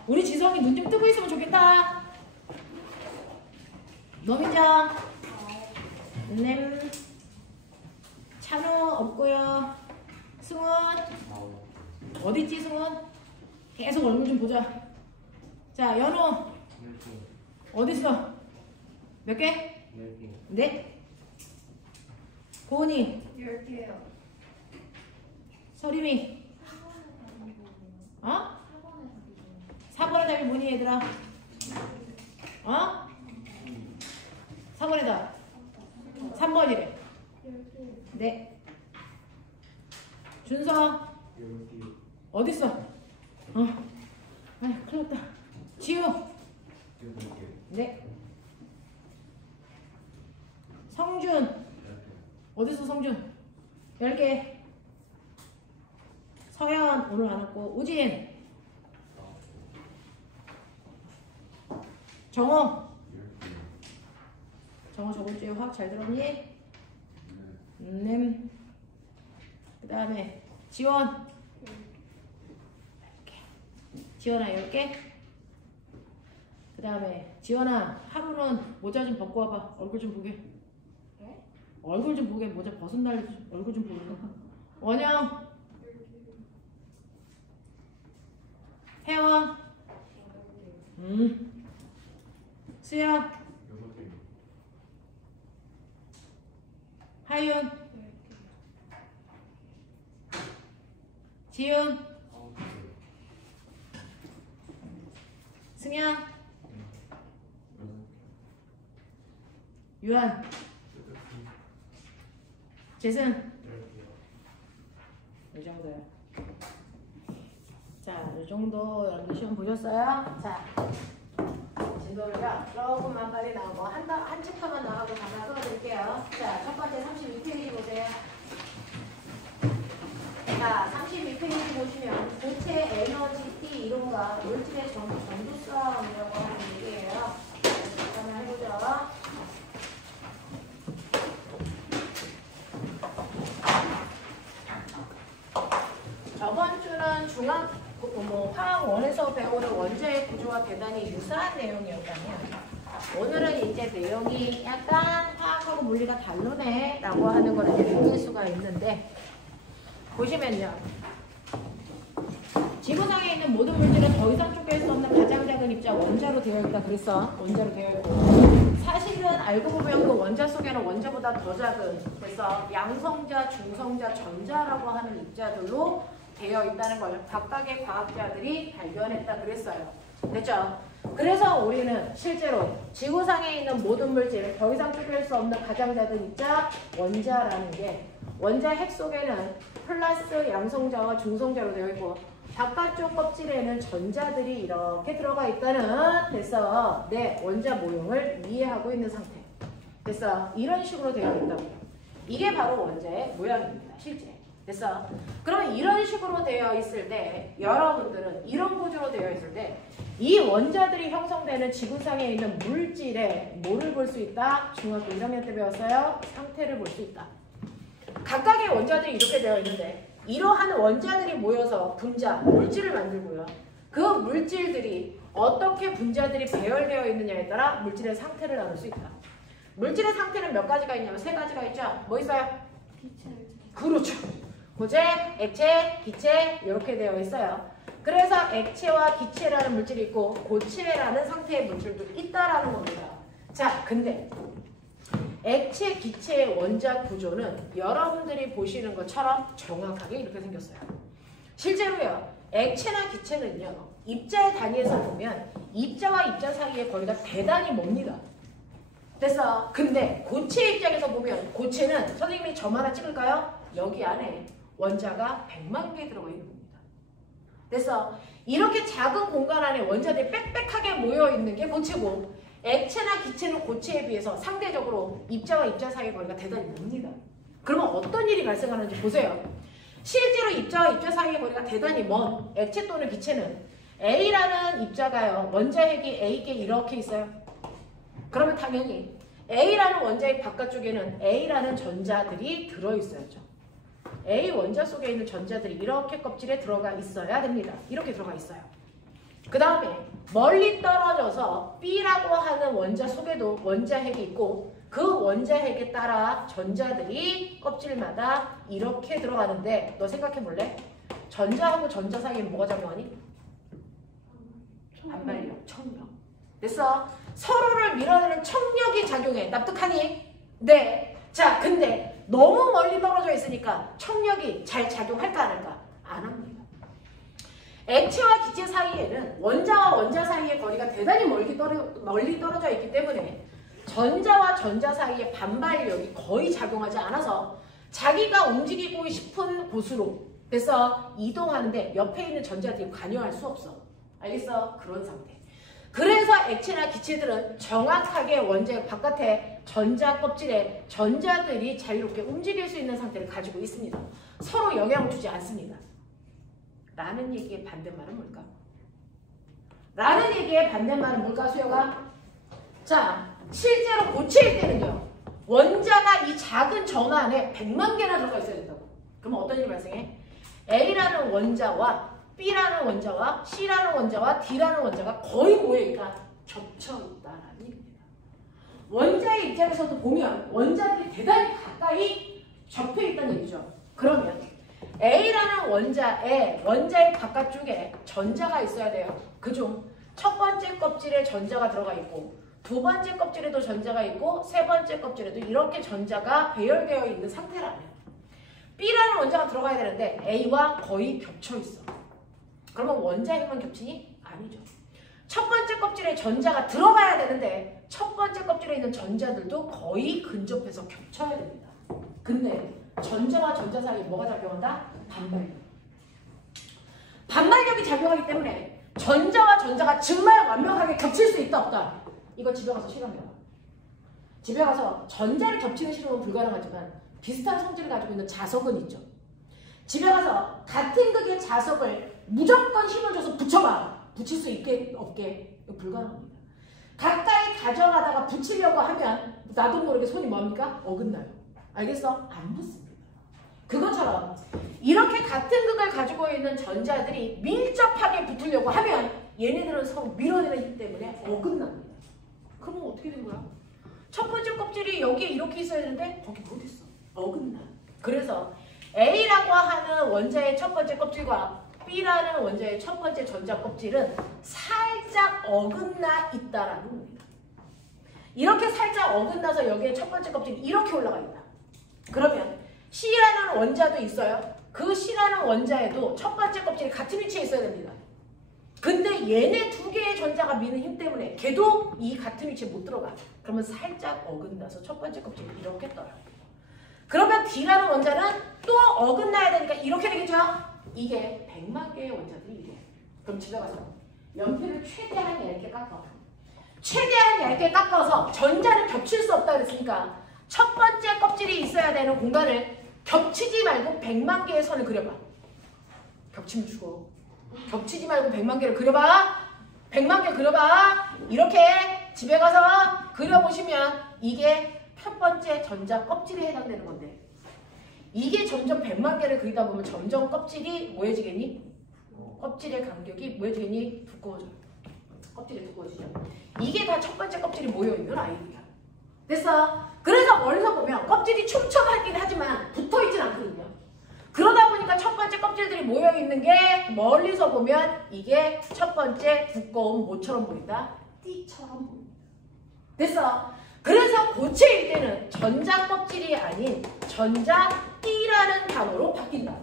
우리 지성이 눈 좀 뜨고 있으면 좋겠다. 노민정. 찬우 없고요. 승훈. 어딨지 승훈? 계속 얼굴 좀 보자. 자 연우. 어딨어? 몇 개? 4개. 네. 고은이. 10개요. 서림이. 어? 4번에 답이 뭐니 얘들아? 어? 4번에 답 3번이래. 네. 준서. 10개. 어딨어? 아이 큰일 났다. 지우. 8개. 네. 성준. 어딨어 성준? 10개. 서현 오늘 안 왔고. 우진. 정호. 10개. 정호 저번 주에 화학 잘 들었니? 네. 그 다음에 지원. 지원아 10개. 그 다음에 지원아 하루는 모자 좀 벗고 와봐. 얼굴 좀 보게. 네? 얼굴 좀 보게. 모자 벗은 날 얼굴 좀 보게. 원영. 혜원. 수야. 6개. 하윤. 지윤. 9개. 승현. 6개. 유한. 재승 넓게요. 이 정도요. 자, 이 정도 여러분들 시험 보셨어요? 자, 진도를요 조금만 빨리 나오고 한 챕터만 나가고 잠깐 써드릴게요. 자, 첫 번째 32페이지 보세요. 자, 32페이지 보시면 고체 에너지 T 이론과 물질의 전도성이라고 하는 얘기예요. 잠깐만 해보죠. 저번 주는 화학 원에서 배우는 원자의 구조와 대단히 유사한 내용이었다면 오늘은 이제 내용이 약간 화학하고 물리가 다르네 라고 하는 걸 이제 느낄 수가 있는데 보시면요. 지구상에 있는 모든 물질은 더 이상 쪼갤 수 없는 가장 작은 입자 원자로 되어 있다 그랬어. 원자로 되어 있고 사실은 알고 보면 그 원자 속에는 원자보다 더 작은 그래서 양성자, 중성자, 전자라고 하는 입자들로 되어 있다는 걸 각각의 과학자들이 발견했다 그랬어요. 됐죠? 그래서 우리는 실제로 지구상에 있는 모든 물질 더 이상 쪼갤 수 없는 가장 작은 입자 원자라는 게 원자 핵 속에는 플러스 양성자와 중성자로 되어 있고 바깥쪽 껍질에는 전자들이 이렇게 들어가 있다는 됐어. 내 원자 모형을 이해하고 있는 상태. 됐어. 이런 식으로 되어 있다고요. 이게 바로 원자의 모양입니다. 실제. 됐어. 그러면 이런 식으로 되어 있을 때 여러분들은 이런 구조로 되어 있을 때 이 원자들이 형성되는 지구상에 있는 물질의 뭐를 볼 수 있다? 중학교 1학년 때 배웠어요. 상태를 볼 수 있다. 각각의 원자들이 이렇게 되어 있는데 이러한 원자들이 모여서 분자, 물질을 만들고요. 그 물질들이 어떻게 분자들이 배열되어 있느냐에 따라 물질의 상태를 나눌 수 있다. 물질의 상태는 몇 가지가 있냐면 세 가지가 있죠. 뭐 있어요? 기체를 그렇죠. 고체, 액체, 기체 이렇게 되어 있어요. 그래서 액체와 기체라는 물질이 있고 고체라는 상태의 물질도 있다라는 겁니다. 자, 근데 액체, 기체의 원자 구조는 여러분들이 보시는 것처럼 정확하게 이렇게 생겼어요. 실제로요. 액체나 기체는요. 입자의 단위에서 보면 입자와 입자 사이의 거리가 대단히 멉니다. 됐어. 근데 고체 입장에서 보면 고체는 선생님이 점 하나 찍을까요? 여기 안에 원자가 100만 개 들어가 있는 겁니다. 됐어. 이렇게 작은 공간 안에 원자들이 빽빽하게 모여있는 게 고체고 액체나 기체는 고체에 비해서 상대적으로 입자와 입자 사이의 거리가 대단히 멉니다. 그러면 어떤 일이 발생하는지 보세요. 실제로 입자와 입자 사이의 거리가 대단히 먼 액체 또는 기체는 A라는 입자가요. 원자핵이 A께 이렇게 있어요. 그러면 당연히 A라는 원자핵 바깥쪽에는 A라는 전자들이 들어있어야죠. A 원자 속에 있는 전자들이 이렇게 껍질에 들어가 있어야 됩니다. 이렇게 들어가 있어요. 그 다음에 멀리 떨어져서 B라고 하는 원자 속에도 원자핵이 있고 그 원자핵에 따라 전자들이 껍질마다 이렇게 들어가는데 너 생각해 볼래? 전자하고 전자 사이에 뭐가 작용하니? 반발력, 청력. 됐어? 서로를 밀어내는 청력이 작용해. 납득하니? 네. 자, 근데 너무 멀리 떨어져 있으니까 청력이 잘 작용할까 안 할까? 안 합니다. 액체와 기체 사이에는 원자와 원자 사이의 거리가 대단히 멀리 떨어져 있기 때문에 전자와 전자 사이의 반발력이 거의 작용하지 않아서 자기가 움직이고 싶은 곳으로 그래서 이동하는데 옆에 있는 전자들이 관여할 수 없어. 알겠어? 그런 상태. 그래서 액체나 기체들은 정확하게 원자핵 바깥에 전자 껍질에 전자들이 자유롭게 움직일 수 있는 상태를 가지고 있습니다. 서로 영향을 주지 않습니다. 라는 얘기의 반대말은 뭘까? 라는 얘기의 반대말은 뭘까, 수혁아? 자, 실제로 고체일 때는요. 원자가 이 작은 전 안에 100만 개나 들어가 있어야 된다고. 그러면 어떤 일이 발생해? A라는 원자와 B라는 원자와 C라는 원자와 D라는 원자가 거의 모여있다. 겹쳐있다라는 얘기입니다. 원자의 입장에서도 보면 원자들이 대단히 가까이 접혀있다는 얘기죠. 그러면 A라는 원자의 바깥쪽에 전자가 있어야 돼요. 그중 첫 번째 껍질에 전자가 들어가 있고 두 번째 껍질에도 전자가 있고 세 번째 껍질에도 이렇게 전자가 배열되어 있는 상태라면 B라는 원자가 들어가야 되는데 A와 거의 겹쳐있어. 그러면 원자핵만 겹치니? 아니죠. 첫 번째 껍질에 전자가 들어가야 되는데 첫 번째 껍질에 있는 전자들도 거의 근접해서 겹쳐야 됩니다. 근데 전자와 전자 사이에 뭐가 작용한다? 반발력. 반발력이 작용하기 때문에 전자와 전자가 정말 완벽하게 겹칠 수 있다 없다. 이거 집에 가서 실험해봐. 집에 가서 전자를 겹치는 실험은 불가능하지만 비슷한 성질을 가지고 있는 자석은 있죠. 집에 가서 같은 극의 자석을 무조건 힘을 줘서 붙여봐. 붙일 수 있게 없게. 이거 불가능합니다. 가까이 가져가다가 붙이려고 하면 나도 모르게 손이 뭡니까? 어긋나요. 알겠어? 안 붙습니다. 그것처럼 이렇게 같은 극을 가지고 있는 전자들이 밀접하게 붙으려고 하면 얘네들은 서로 밀어내기 때문에 어긋납니다. 그럼 어떻게 된 거야? 첫 번째 껍질이 여기에 이렇게 있어야 되는데 거기 못했어. 어긋나. 그래서 A라고 하는 원자의 첫 번째 껍질과 B라는 원자의 첫 번째 전자 껍질은 살짝 어긋나 있다라는 겁니다. 이렇게 살짝 어긋나서 여기에 첫 번째 껍질이 이렇게 올라가 있다. 그러면 C라는 원자도 있어요. 그 C라는 원자에도 첫 번째 껍질이 같은 위치에 있어야 됩니다. 근데 얘네 두 개의 전자가 미는 힘 때문에 걔도 이 같은 위치에 못 들어가. 그러면 살짝 어긋나서 첫 번째 껍질이 이렇게 떠요. 그러면 D라는 원자는 또 어긋나야 되니까 이렇게 되겠죠? 이게 100만 개의 원자들이 이래. 그럼 집에 가서 연필을 최대한 얇게 깎아. 최대한 얇게 깎아서 전자는 겹칠 수 없다 그랬으니까 첫 번째 껍질이 있어야 되는 공간을 겹치지 말고 100만 개의 선을 그려봐. 겹치면 죽어. 겹치지 말고 100만 개를 그려봐. 100만 개 그려봐. 이렇게 집에 가서 그려보시면 이게 첫 번째 전자 껍질에 해당되는 건데 이게 점점 100만 개를 그리다 보면 점점 껍질이 뭐해지겠니? 껍질의 간격이 뭐해지겠니? 두꺼워져. 껍질이 두꺼워지죠. 이게 다 첫 번째 껍질이 모여있는 아이들이야. 됐어? 그래서 멀리서 보면 껍질이 촘촘하긴 하지만 붙어있진 않거든요. 그러다 보니까 첫 번째 껍질들이 모여있는 게 멀리서 보면 이게 첫 번째 두꺼운 뭐처럼 보인다? 띠처럼 보인다. 됐어? 그래서 고체일 때는 전자 껍질이 아닌 전자 띠라는 단어로 바뀐다.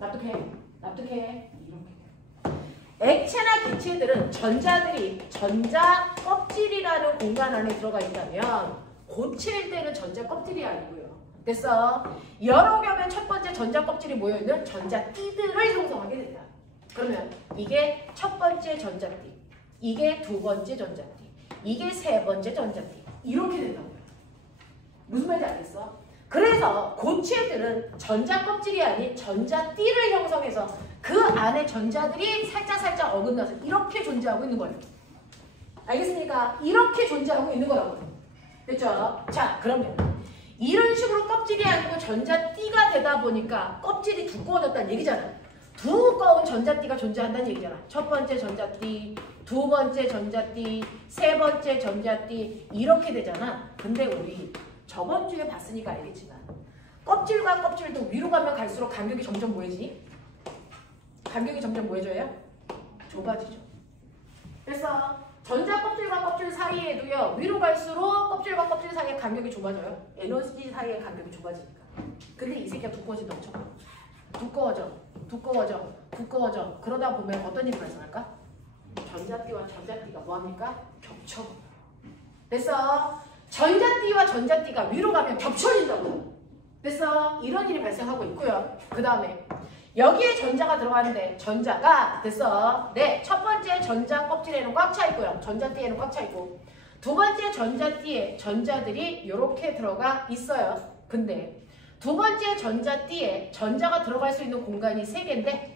납득해? 납득해? 이렇게. 액체나 기체들은 전자들이 전자 껍질이라는 공간 안에 들어가 있다면 고체일 때는 전자 껍질이 아니고요. 됐어? 여러 겹의 첫 번째 전자 껍질이 모여있는 전자 띠들을 형성하게 된다. 그러면 이게 첫 번째 전자띠, 이게 두 번째 전자띠, 이게 세 번째 전자띠. 이렇게 된다고요. 무슨 말인지 알겠어? 그래서 고체들은 전자 껍질이 아닌 전자 띠를 형성해서 그 안에 전자들이 살짝 어긋나서 이렇게 존재하고 있는 거예요. 알겠습니까? 이렇게 존재하고 있는 거라고요. 됐죠? 자, 그러면 이런 식으로 껍질이 아니고 전자띠가 되다 보니까 껍질이 두꺼워졌다는 얘기잖아. 두꺼운 전자띠가 존재한다는 얘기잖아. 첫 번째 전자띠, 두 번째 전자띠, 세 번째 전자띠 이렇게 되잖아. 근데 우리 저번 주에 봤으니까 알겠지만 껍질과 껍질도 위로 가면 갈수록 간격이 점점 뭐해지니? 간격이 점점 뭐해져요? 좁아지죠. 그래서 전자 껍질과 껍질 사이에도요. 위로 갈수록 껍질과 껍질 사이의 간격이 좁아져요. 에너지 사이의 간격이 좁아지니까. 근데 이 새끼가 두꺼워진다고 쳐. 두꺼워져. 그러다 보면 어떤 일이 발생할까? 전자띠와 전자띠가 뭐합니까? 겹쳐. 됐어? 전자띠와 전자띠가 위로 가면 겹쳐진다고요. 됐어? 이런 일이 발생하고 있고요. 그 다음에 여기에 전자가 들어가는데 전자가 됐어? 네, 첫 번째 전자 껍질에는 꽉 차 있고요. 전자띠에는 꽉 차 있고 두 번째 전자띠에 전자들이 이렇게 들어가 있어요. 근데 두 번째 전자띠에 전자가 들어갈 수 있는 공간이 3개인데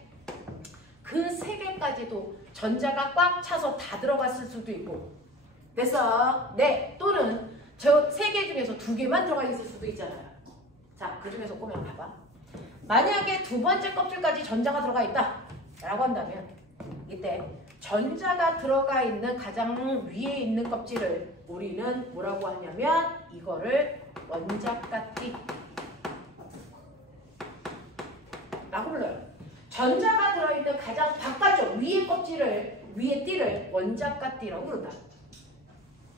그 3개까지도 전자가 꽉 차서 다 들어갔을 수도 있고 됐어? 네, 또는 저 3개 중에서 2개만 들어가 있을 수도 있잖아요. 자, 그 중에서 꼬면 봐봐. 만약에 두 번째 껍질까지 전자가 들어가 있다 라고 한다면 이때 전자가 들어가 있는 가장 위에 있는 껍질을 우리는 뭐라고 하냐면 이거를 원자가띠 라고 불러요. 전자가 들어있는 가장 바깥쪽 위에 껍질을 위에 띠를 원자가띠라고 부른다.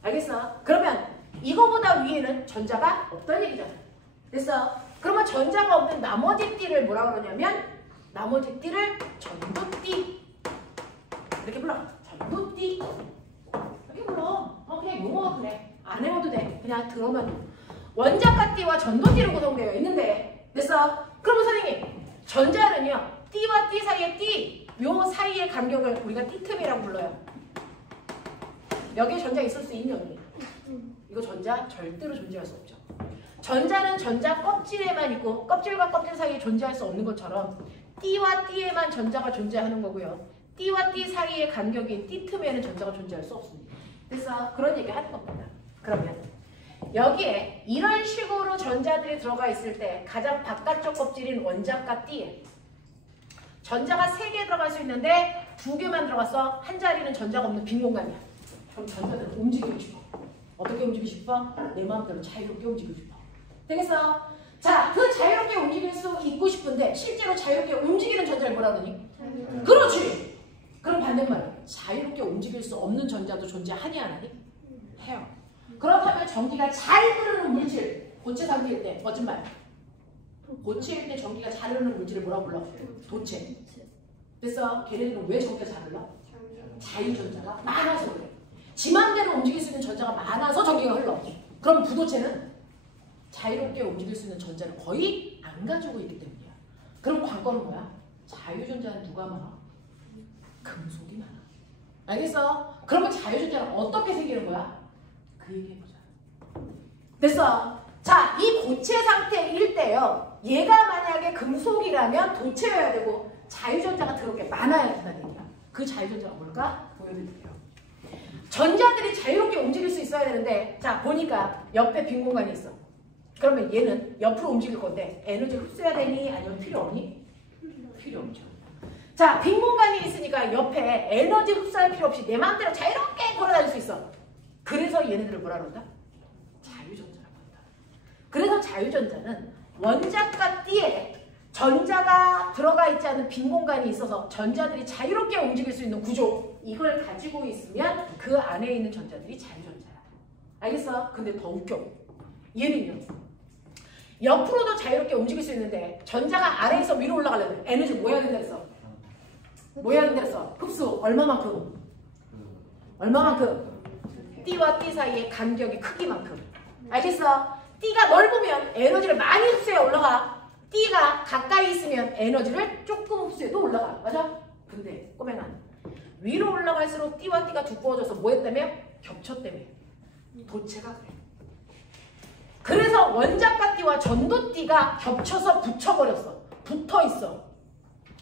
알겠어? 그러면 이거보다 위에는 전자가 없다는 얘기잖아. 됐어? 그러면 전자가 없는 나머지 띠를 뭐라 그러냐면 나머지 띠를 전도띠 이렇게 불러. 전도띠 이렇게 불러. 그냥 용어가 그래. 안 외워도 돼. 그냥 들어만. 원자가띠와 전도띠로 구성되어 있는데 됐어? 그러면 선생님, 전자는요, 띠와 띠 사이의 띠, 요 사이의 간격을 우리가 띠틈이라고 불러요. 여기에 전자 있을 수 있니 없니? 이거 전자 절대로 존재할 수 없죠. 전자는 전자 껍질에만 있고 껍질과 껍질 사이에 존재할 수 없는 것처럼 띠와 띠에만 전자가 존재하는 거고요. 띠와 띠 사이의 간격인 띠틈에는 전자가 존재할 수 없습니다. 그래서 그런 얘기 하는 겁니다. 그러면 여기에 이런 식으로 전자들이 들어가 있을 때 가장 바깥쪽 껍질인 원자과 띠에 전자가 3개 들어갈 수 있는데 2개만 들어갔어. 한 자리는 전자가 없는 빈 공간이야. 그럼 전자들은 움직이고 싶어. 어떻게 움직이고 싶어? 내 마음대로 자유롭게 움직이고 싶어. 되겠어? 자, 그 자유롭게 움직일 수 있고 싶은데 실제로 자유롭게 움직이는 전자를 뭐라 그러니? 그렇지! 그럼 반대말, 자유롭게 움직일 수 없는 전자도 존재하니 안 하니? 해요. 그렇다면 전기가 잘 흐르는 물질, 고체 상태일 때, 거짓말. 고체일 때 전기가 잘 흐르는 물질을 뭐라고 불러? 도체. 됐어? 걔네들은 왜 전기가 잘 흘러? 자유전자가 많아서 그래. 지 맘대로 움직일 수 있는 전자가 많아서 전기가 흘러. 그럼 부도체는 자유롭게 움직일 수 있는 전자를 거의 안 가지고 있기 때문이야. 그럼 관건은 뭐야? 자유전자는 누가 많아? 금속이 많아. 알겠어? 그러면 자유전자는 어떻게 생기는 거야? 그 얘기해보자. 됐어? 자, 이 고체 상태일 때요. 얘가 만약에 금속이라면 도체여야 되고 자유전자가 들어오게 많아야 된다는 얘기야. 그 자유전자가 뭘까? 보여드릴게요. 전자들이 자유롭게 움직일 수 있어야 되는데 자, 보니까 옆에 빈 공간이 있어. 그러면 얘는 옆으로 움직일 건데 에너지를 흡수해야 되니? 아니면 필요 없니? 필요 없죠. 자, 빈 공간이 있으니까 옆에 에너지 흡수할 필요 없이 내 마음대로 자유롭게 걸어다닐 수 있어. 그래서 얘네들을 뭐라 그런다? 자유전자라고 한다. 그래서 자유전자는 원자과 띠에 전자가 들어가 있지 않은 빈 공간이 있어서 전자들이 자유롭게 움직일 수 있는 구조, 이걸 가지고 있으면 그 안에 있는 전자들이 자유전자야. 알겠어? 근데 더 웃겨. 얘는요. 옆으로도 자유롭게 움직일 수 있는데 전자가 아래에서 위로 올라가려면 에너지 뭐 해야 된다 했어? 뭐 해야 된다 했어? 흡수 얼마만큼? 얼마만큼? 띠와 띠 사이의 간격의 크기만큼. 알겠어? 띠가 넓으면 에너지를 많이 흡수해 올라가. 띠가 가까이 있으면 에너지를 조금 흡수해도 올라가. 맞아? 근데 꼬맹아, 위로 올라갈수록 띠와 띠가 두꺼워져서 뭐 했다며? 겹쳤다며. 도체가 그래. 그래서 원자과 띠와 전도띠가 겹쳐서 붙여버렸어. 붙어있어.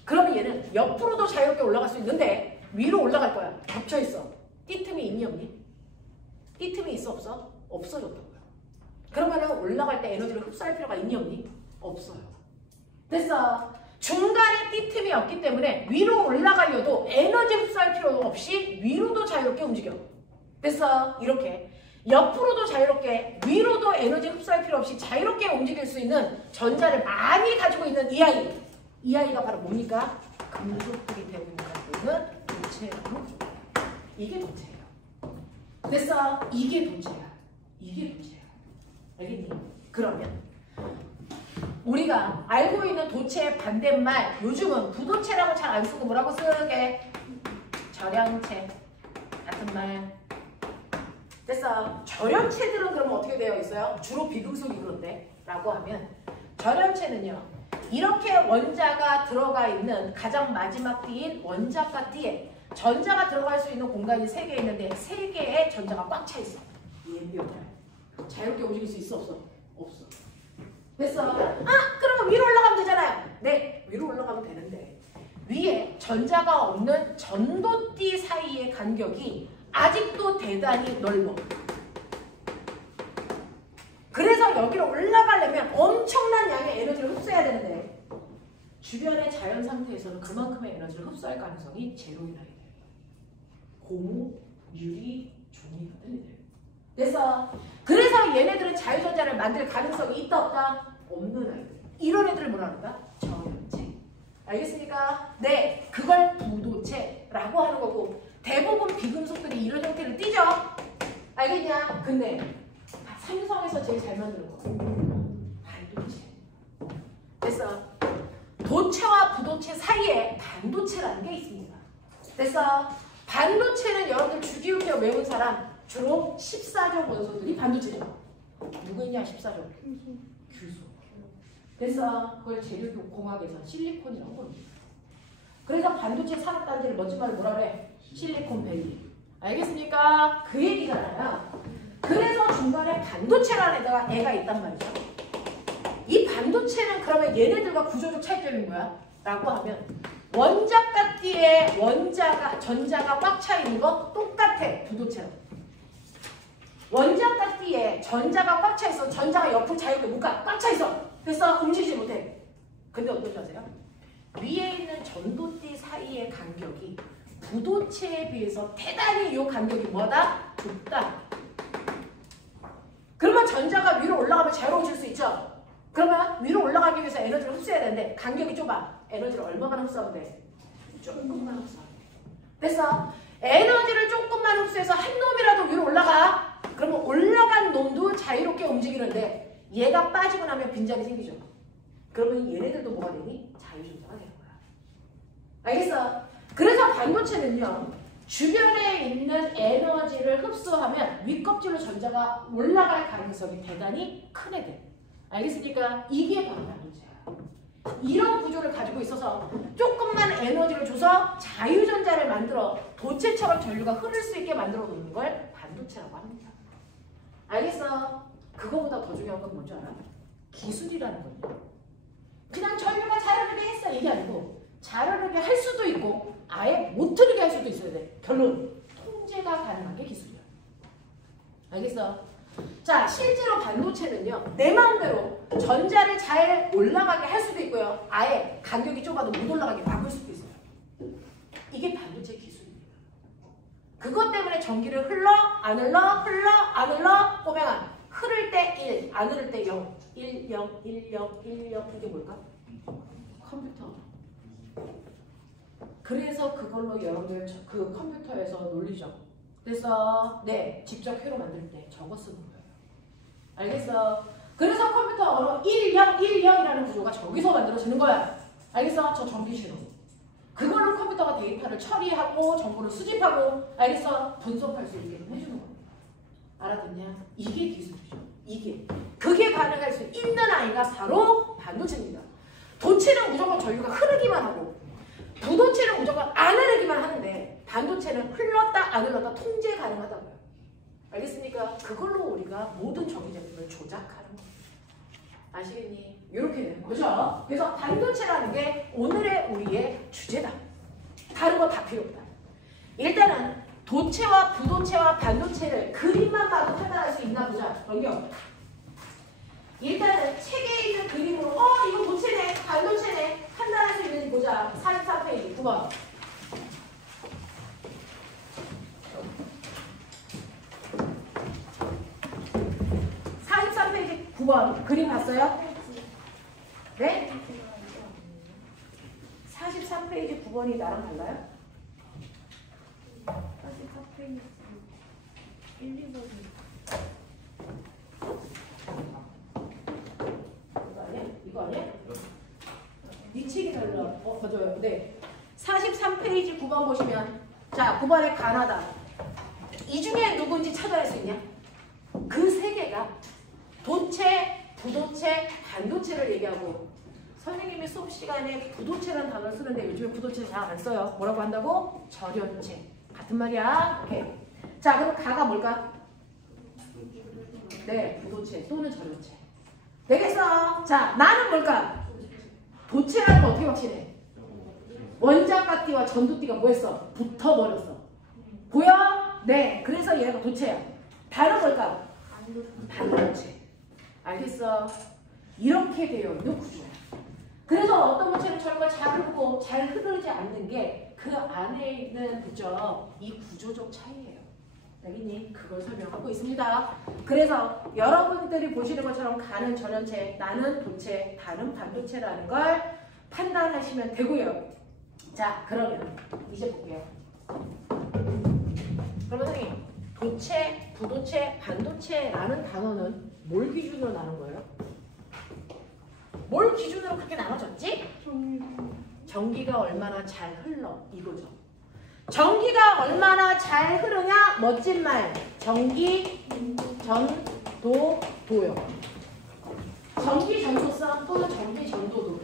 그러면 얘는 옆으로도 자유롭게 올라갈 수 있는데 위로 올라갈 거야. 겹쳐있어. 띠틈이 있니 없니? 띠틈이 있어 없어? 없어졌다고요. 그러면은 올라갈 때 에너지를 흡수할 필요가 있니 없니? 없어요. 됐어. 중간에 띠틈이 없기 때문에 위로 올라가려도 에너지 흡수할 필요 없이 위로도 자유롭게 움직여. 됐어. 이렇게 옆으로도 자유롭게 위로도 에너지 흡수할 필요 없이 자유롭게 움직일 수 있는 전자를 많이 가지고 있는 이 아이. 이 아이가 바로 뭡니까? 금속들이 되고 있는 도체라고. 이게 도체예요. 됐어. 이게 도체야. 이게 도체야. 알겠니? 그러면 우리가 알고 있는 도체의 반대말, 요즘은 부도체라고 잘 안 쓰고 뭐라고 쓰게? 절연체 같은 말. 됐어. 절연체들은 그러면 어떻게 되어 있어요? 주로 비금속이 그런데 라고 하면 절연체는요, 이렇게 원자가 들어가 있는 가장 마지막 띠인 원자과 띠에 전자가 들어갈 수 있는 공간이 3개 있는데 3개의 전자가 꽉 차 있어. 예비역할. 자유롭게 움직일 수 있어 없어? 없어. 됐어. 아, 그러면 위로 올라가면 되잖아요. 네, 위로 올라가면 되는데 위에 전자가 없는 전도띠 사이의 간격이 아직도 대단히 넓어. 그래서 여기로 올라가려면 엄청난 양의 에너지를 흡수해야 되는데 주변의 자연 상태에서는 그만큼의 에너지를 흡수할 가능성이 제로인 아이들. 고무, 유리, 종이 같은 애들. 그래서 얘네들은 자유전자를 만들 가능성이 있다 없다? 없는 아이들. 이런 애들을 뭐라 한다? 절연체. 알겠습니까? 네, 그걸 부도체라고 하는 거고 대부분 비금속들이 이런 형태를 띠죠? 알겠냐? 근데 삼성에서 제일 잘 만드는 거 반도체. 됐어. 도체와 부도체 사이에 반도체라는 게 있습니다. 됐어. 반도체는 여러분들 주기율표 외운 사람 주로 14종 원소들이 반도체죠. 누구 있냐 14종? 규소. 그래서 그걸 재료공학에서 실리콘이라고 부릅니다. 그래서 반도체 산업단지를 멋진 말로 뭐라 그래? 실리콘밸리. 알겠습니까? 그 얘기잖아요. 그래서 중간에 반도체라는 애가 있단 말이죠. 이 반도체는 그러면 얘네들과 구조적 차이점이 뭐야? 라고 하면 원자가띠에 전자가 꽉 차 있는 거 똑같아. 부도체랑. 원자가띠에 전자가 꽉 차 있어. 전자가 옆으로 자유롭게 못 가. 꽉 차 있어. 그래서 움직이지 못해. 근데 어떤지 아세요? 위에 있는 전도띠 사이의 간격이 부도체에 비해서 대단히 이 간격이 뭐다? 좁다. 그러면 전자가 위로 올라가면 자유로워질 수 있죠? 그러면 위로 올라가기 위해서 에너지를 흡수해야 되는데 간격이 좁아. 에너지를 얼마만 흡수하면 돼? 조금만 흡수하면 돼. 그래서 에너지를 조금만 흡수해서 한 놈이라도 위로 올라가. 그러면 올라간 놈도 자유롭게 움직이는데 얘가 빠지고 나면 빈자리 생기죠. 그러면 얘네들도 뭐가 되니? 자유전자가 되는 거야. 알겠어? 그래서 반도체는요. 주변에 있는 에너지를 흡수하면 윗껍질로 전자가 올라갈 가능성이 대단히 큰 애들. 알겠습니까? 이게 바로 반도체야. 이런 구조를 가지고 있어서 조금만 에너지를 줘서 자유전자를 만들어 도체처럼 전류가 흐를 수 있게 만들어 놓는 걸 반도체라고 합니다. 알겠어? 그거보다 더 중요한 건 뭔지 알아? 기술이라는 거예요. 그냥 전류가 잘 흐르게 했어 이게 아니고 잘 흐르게 할 수도 있고 아예 못 흐르게 할 수도 있어야 돼. 결론 통제가 가능한 게 기술이야. 알겠어? 자, 실제로 반도체는요. 내 마음대로 전자를 잘 올라가게 할 수도 있고요. 아예 간격이 좁아도 못 올라가게 바꿀 수도 있어요. 이게 반도체 기술입니다. 그것 때문에 전기를 흘러 안 흘러 흘러 안 흘러 꼬맹아 흐를 때 1, 안 흐를 때 0 1, 0, 1, 0, 1, 0 이게 뭘까? 컴퓨터. 그래서 그걸로 여러분들 그 컴퓨터에서 놀리죠. 그래서 네, 직접 회로 만들 때 저거 쓰는 거예요. 알겠어? 그래서 컴퓨터 1, 0, 1, 0이라는 구조가 저기서 만들어지는 거야. 알겠어? 저 전기 신호. 그걸로 컴퓨터가 데이터를 처리하고 정보를 수집하고 알겠어? 분석할 수 있게 해주는 거야. 알아듣냐? 이게 기술이죠. 이게. 그게 가능할 수 있는 아이가 바로 반도체입니다. 도체는 무조건 전류가 흐르기만 하고 부도체는 무조건 안 흐르기만 하는데 반도체는 흘렀다 안 흘렀다 통제 가능하다고요. 알겠습니까? 그걸로 우리가 모든 전기 제품을 조작하는 거예요. 아시겠니? 이렇게 되는 거죠. 그래서 반도체라는 게 오늘의 우리의 주제다. 다른 거 다 필요 없다. 일단은 도체와 부도체와 반도체를 그림만 봐도 판단할 수 있나 보자. 넘겨. 일단은 책에 있는 그림으로 이거 도체네, 반도체네 판단할 수 있는지 보자. 44페이지 9번. 페이지 9번 그림 봤어요? 네? 43페이지 9번이 나랑 달라요? 44페이지 1, 2번 이거 아니야? 이거 아니야? 네 책이 달라. 맞아요. 네. 43페이지 9번 보시면 자, 9번에 가나다. 이 중에 누군지 찾아낼 수 있냐? 그 세 개가 도체, 부도체, 반도체를 얘기하고 선생님이 수업 시간에 부도체라는 단어를 쓰는데 요즘에 부도체 잘 안 써요. 뭐라고 한다고? 절연체. 같은 말이야. 오케이. 자, 그럼 가가 뭘까? 네, 부도체 또는 절연체. 되겠어. 자, 나는 뭘까? 도체라는 거 어떻게 확신해? 원자가띠와 전도띠가 뭐했어? 붙어버렸어. 보여? 네, 그래서 얘가 도체야. 다른 뭘까? 반도체. 알겠어? 이렇게 되어 있는 구조야. 그래서 어떤 물체는 전류가 잘 흐르고 잘 흐르지 않는 게 그 안에 있는 그죠? 이 구조적 차이예요. 알겠니? 그걸 설명하고 있습니다. 그래서 여러분들이 보시는 것처럼 가는 절연체, 나는 도체, 다는 반도체라는 걸 판단하시면 되고요. 자, 그러면 이제 볼게요. 그러면 선생님, 도체, 부도체, 반도체라는 단어는 뭘 기준으로 나눈 거예요? 뭘 기준으로 그렇게 나눠졌지? 전기가 얼마나 잘 흘러 이거죠. 전기가 얼마나 잘 흐르냐? 멋진 말. 전기, 전, 도, 도요. 전기 전도성 또는 전기 전도도.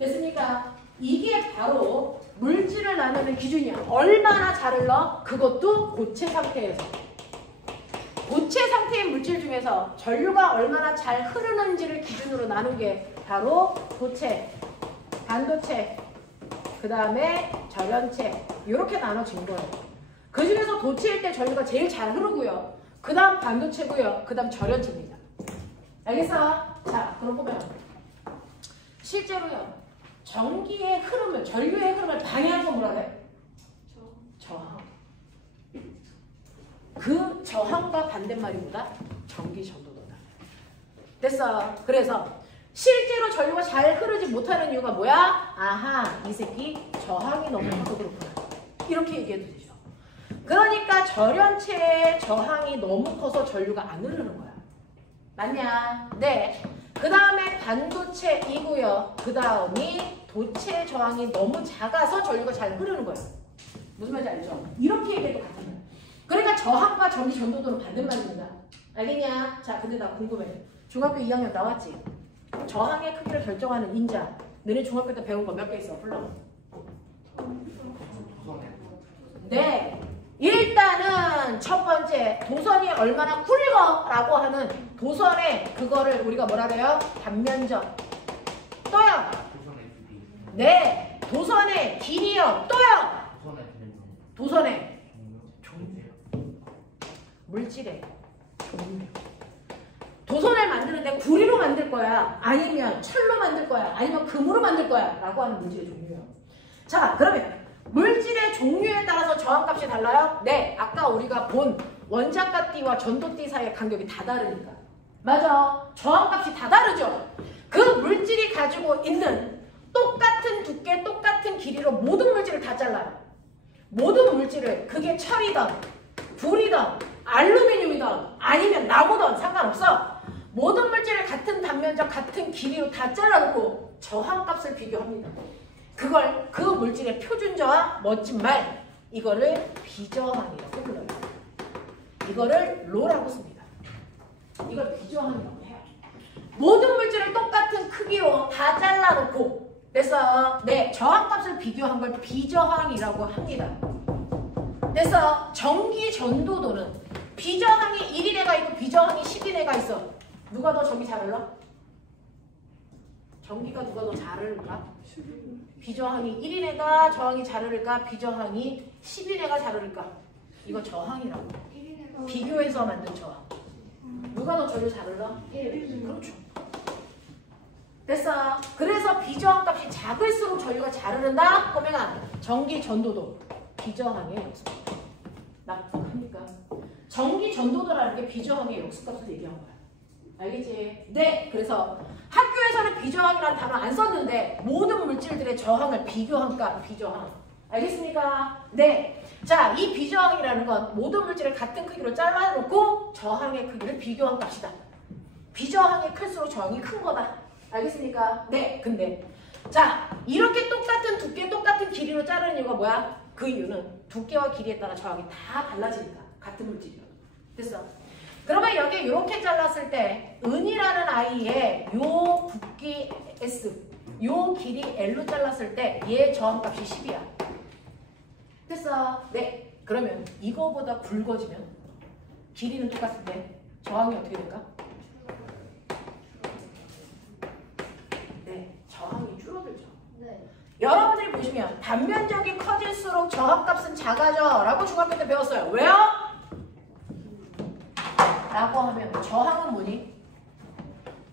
됐습니까? 이게 바로 물질을 나누는 기준이야. 얼마나 잘 흘러? 그것도 고체 상태에서. 고체 상태의 물질 중에서 전류가 얼마나 잘 흐르는지를 기준으로 나눈 게 바로 도체, 반도체, 그 다음에 절연체 이렇게 나눠진 거예요. 그 중에서 도체일 때 전류가 제일 잘 흐르고요. 그 다음 반도체고요. 그 다음 절연체입니다. 알겠어? 자, 그럼 보면 실제로요. 전기의 흐름을, 전류의 흐름을 방해하는 건 뭐라 그래? 저항. 그 저항과 반대말이 뭐다? 전기 전도도다. 됐어. 그래서 실제로 전류가 잘 흐르지 못하는 이유가 뭐야? 아하, 이 새끼 저항이 너무 커서 그렇구나. 이렇게 얘기해도 되죠. 그러니까 절연체의 저항이 너무 커서 전류가 안 흐르는 거야. 맞냐? 네. 그 다음에 반도체이고요. 그 다음이 도체 저항이 너무 작아서 전류가 잘 흐르는 거야. 무슨 말인지 알죠? 이렇게 얘기해도 같은 거야. 그러니까 저항과 전기 전도도는 반대말입니다. 알겠냐? 자, 근데 나 궁금해. 중학교 2학년 나왔지? 저항의 크기를 결정하는 인자. 너네 중학교 때 배운 거 몇 개 있어? 불러. 네. 일단은 첫 번째 도선이 얼마나 굵어라고 하는 도선의 그거를 우리가 뭐라 그래요? 단면적. 또요. 네. 도선의 길이요. 또요. 도선의 종류. 물질의 종류. 도선을 만드는데 구리로 만들 거야. 아니면 철로 만들 거야. 아니면 금으로 만들 거야. 라고 하는 물질의 종류예요. 자, 그러면 물질의 종류에 따라서 저항값이 달라요? 네. 아까 우리가 본 원자가띠와 전도띠 사이의 간격이 다 다르니까. 맞아. 저항값이 다 다르죠. 그 물질이 가지고 있는 똑같은 두께, 똑같은 길이로 모든 물질을 다 잘라요. 모든 물질을 그게 철이든 불이든 알루미늄이든 아니면 나무든 상관없어. 모든 물질을 같은 단면적, 같은 길이로 다 잘라놓고 저항값을 비교합니다. 그걸 그 물질의 표준저항, 멋진 말, 이거를 비저항이라고 불러요. 이거를 로라고 씁니다. 이걸 비저항이라고 해요. 모든 물질을 똑같은 크기로 다 잘라놓고 그래서 네, 저항값을 비교한 걸 비저항이라고 합니다. 그래서 전기 전도도는 비저항이 1인애가 있고 비저항이 10인애가 있어. 누가 더 전기 잘 흘러? 전기가 누가 더 잘 흐를까? 비저항이 1인애가 저항이 잘 흐를까? 비저항이 10인애가 잘 흐를까? 이거 저항이라고. 비교해서 만든 저항. 누가 더 전류 잘 흘러? 그렇죠. 됐어. 그래서 비저항값이 작을수록 전류가 잘 흐른다? 그러면 전기 전도도 비저항의 역수값. 납득합니까? 전기 전도도라는 게 비저항의 역수값을 얘기한 거야. 알겠지? 네. 그래서 학교에서는 비저항이라는 단어 안 썼는데 모든 물질들의 저항을 비교한 값 비저항. 알겠습니까? 네. 자, 이 비저항이라는 건 모든 물질을 같은 크기로 잘라놓고 저항의 크기를 비교한 값이다. 비저항이 클수록 저항이 큰 거다. 알겠습니까? 네. 근데 자, 이렇게 똑같은 두께, 똑같은 길이로 자르는 이유가 뭐야? 그 이유는 두께와 길이에 따라 저항이 다 달라지니까. 같은 물질이라도. 됐어? 그러면 여기 이렇게 잘랐을 때 은이라는 아이의 요 붓기 S, 요 길이 L로 잘랐을 때 얘 저항값이 10이야. 됐어? 네. 그러면 이거보다 굵어지면 길이는 똑같을 때 저항이 어떻게 될까? 네. 저항이 줄어들죠. 네. 여러분들이 보시면 단면적이 커질수록 저항값은 작아져 라고 중학교 때 배웠어요. 왜요? 라고 하면 저항은 뭐니?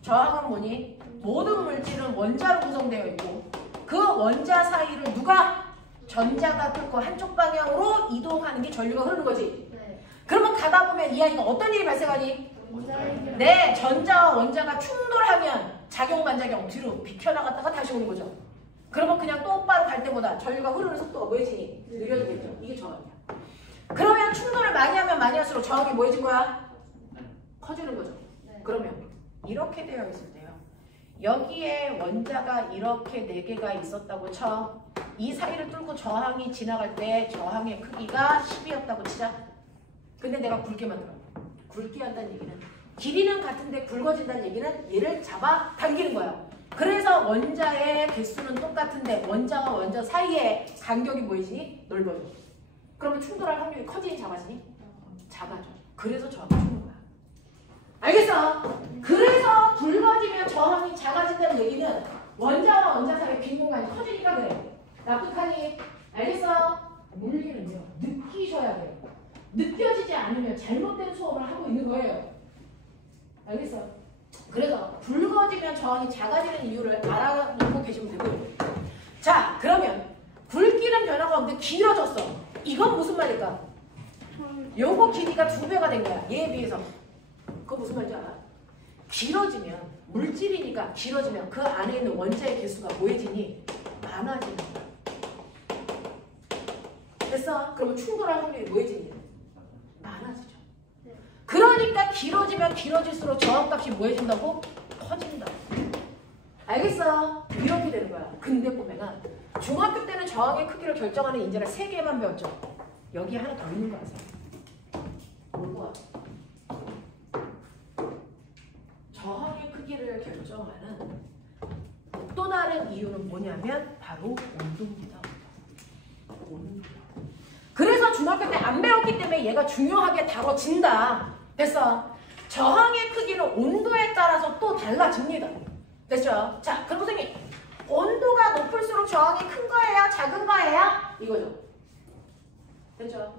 저항은 뭐니? 모든 물질은 원자로 구성되어 있고 그 원자 사이를 누가? 전자가 뚫고 한쪽 방향으로 이동하는 게 전류가 흐르는 거지. 네. 그러면 가다 보면 이 아이가 어떤 일이 발생하니? 네, 전자와 원자가 충돌하면 작용 반작용 뒤로 비켜나갔다가 다시 오는 거죠. 그러면 그냥 똑바로 갈 때보다 전류가 흐르는 속도가 뭐해지니? 느려지겠죠. 이게 저항이야. 그러면 충돌을 많이 하면 많이 할수록 저항이 뭐해진 거야? 커지는 거죠. 네. 그러면 이렇게 되어 있을 때요. 여기에 원자가 이렇게 4개가 있었다고 쳐. 이 사이를 뚫고 저항이 지나갈 때 저항의 크기가 10이었다고 치자. 근데 내가 굵게 만들어. 굵게 한다는 얘기는 길이는 같은데 굵어진다는 얘기는 얘를 잡아 당기는 거예요. 그래서 원자의 개수는 똑같은데 원자와 원자 사이의 간격이 뭐이지? 넓어져. 그러면 충돌할 확률이 커지니 작아지니? 작아져. 그래서 저항이 죽는 거야. 알겠어? 그래서 굵어지면 저항이 작아진다는 얘기는 원자와 원자 사이의 빈 공간이 커지니까 그래. 납득하니? 알겠어? 물리는요. 느끼셔야 돼요. 느껴지지 않으면 잘못된 수업을 하고 있는 거예요. 알겠어? 그래서 굵어지면 저항이 작아지는 이유를 알아놓고 계시면 되고요. 자, 그러면 굵기는 변화가 없는데 길어졌어. 이건 무슨 말일까? 요거 길이가 2배가 된 거야. 얘에 비해서. 그거 무슨 말인지 알아? 길어지면 물질이니까 길어지면 그 안에 있는 원자의 개수가 뭐해지니? 많아지는 거야. 됐어? 그러면 충돌할 확률이 뭐해지니? 많아지죠. 그러니까 길어지면 길어질수록 저항값이 뭐해진다고? 커진다. 알겠어? 이렇게 되는 거야. 근데 보면은 중학교 때는 저항의 크기를 결정하는 인자를 3개만 배웠죠. 여기 하나 더 있는 거 아세요? 뭐가? 저항의 크기를 결정하는 또 다른 이유는 뭐냐면 바로 온도입니다. 온도. 그래서 중학교 때 안 배웠기 때문에 얘가 중요하게 다뤄진다. 됐어? 저항의 크기는 온도에 따라서 또 달라집니다. 됐죠? 자, 그럼 선생님 온도가 높을수록 저항이 큰 거예요? 작은 거예요? 이거죠. 됐죠?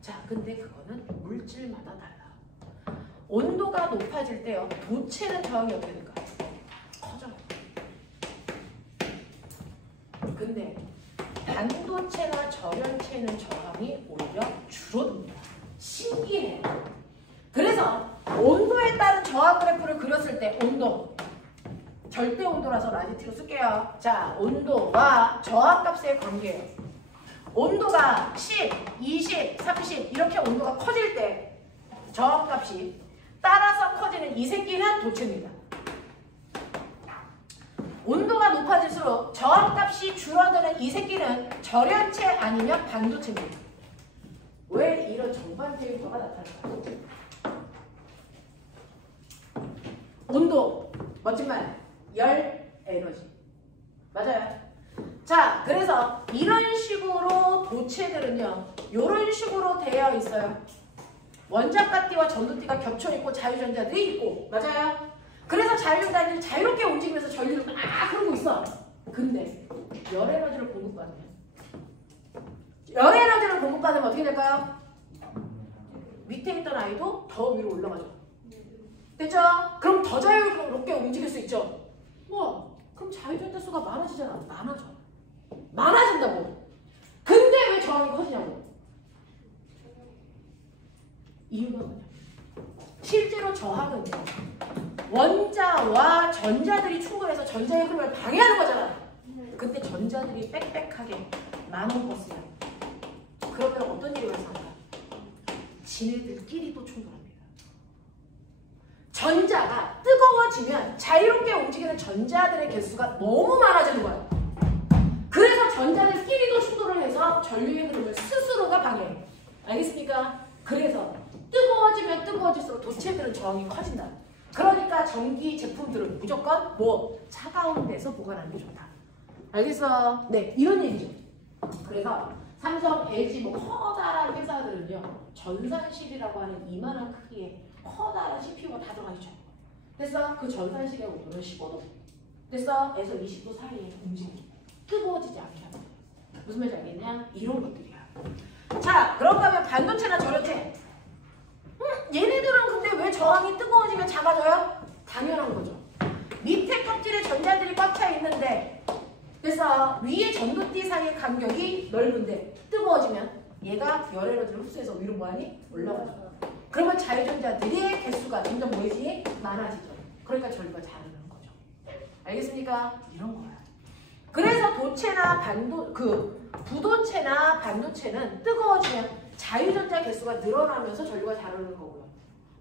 자, 근데 그거는 물질마다 달라. 온도가 높아질 때요. 도체는 저항이 어떻게 될까요? 커져요. 근데 반도체나 절연체는 저항이 오히려 줄어듭니다. 신기해요. 그래서 온도에 따른 저항 그래프를 그렸을 때 온도 절대 온도라서 라지트로 쓸게요. 자, 온도와 저항값의 관계예요. 온도가 10, 20, 30 이렇게 온도가 커질 때 저항값이 따라서 커지는 이 새끼는 도체입니다. 온도가 높아질수록 저항값이 줄어드는 이 새끼는 절연체 아니면 반도체입니다. 왜 이런 정반대 효과가 나타날까요? 온도, 멋진 말, 열, 에너지. 맞아요. 자, 그래서 이런 식으로 도체들은요. 이런 식으로 되어 있어요. 원자가띠와 전도띠가 겹쳐있고 자유전자들이 있고. 맞아요. 그래서 자유전자들이 자유롭게 움직이면서 전류를 막 흐르고 있어. 근데 열 에너지를 공급받으면 어떻게 될까요? 밑에 있던 아이도 더 위로 올라가죠. 됐죠? 그럼 더 자유롭게 움직일 수 있죠. 뭐 그럼 자유전자 수가 많아지잖아. 많아진다고. 근데 왜 저항이 커지냐고. 이유가 뭐냐. 실제로 저항은 원자와 전자들이 충돌해서 전자의 흐름을 방해하는 거잖아. 근데 전자들이 빽빽하게 나눈 것이야. 그러면 어떤 일이 발생할까? 지네들끼리도 충돌합니다. 전자가 뜨거워지면 자유롭게 움직이는 전자들의 개수가 너무 많아지는 거야. 그래서 전자들끼리도 충돌을 해서 전류의 흐름을 스스로가 방해해. 알겠습니까? 그래서 뜨거워지면 뜨거워질수록 도체들은 저항이 커진다. 그러니까 전기 제품들은 무조건 뭐 차가운 데서 보관하는 게 좋다. 알겠어? 네, 이런 얘기죠. 그래서 삼성, LG 뭐 커다란 회사들은요. 전산실이라고 하는 이만한 크기의 커다란 CPU가 다 들어가 있죠. 됐어? 그 전산실의 온도는 15도. 됐어? 에서 20도 사이에 움직이고 뜨거워지지 않게 하는 거예요. 무슨 말인지 알겠냐? 이런 것들이야. 자, 그런가 하면 반도체나 절연체. 얘네들은 근데 왜 저항이 뜨거워지면 작아져요? 당연한 거죠. 밑에 껍질에 전자들이 꽉 차 있는데 그래서 위에 전도띠 사이의 간격이 넓은데 뜨거워지면 얘가 열 에너지를 흡수해서 위로 뭐하니? 올라가죠. 그러면 자유전자들의 개수가 점점 뭐이지? 많아지죠. 그러니까 전류가 자르는 거죠. 알겠습니까? 이런 거야. 그래서 도체나 부도체나 반도체는 뜨거워지면 자유전자 개수가 늘어나면서 전류가 자르는 거고요.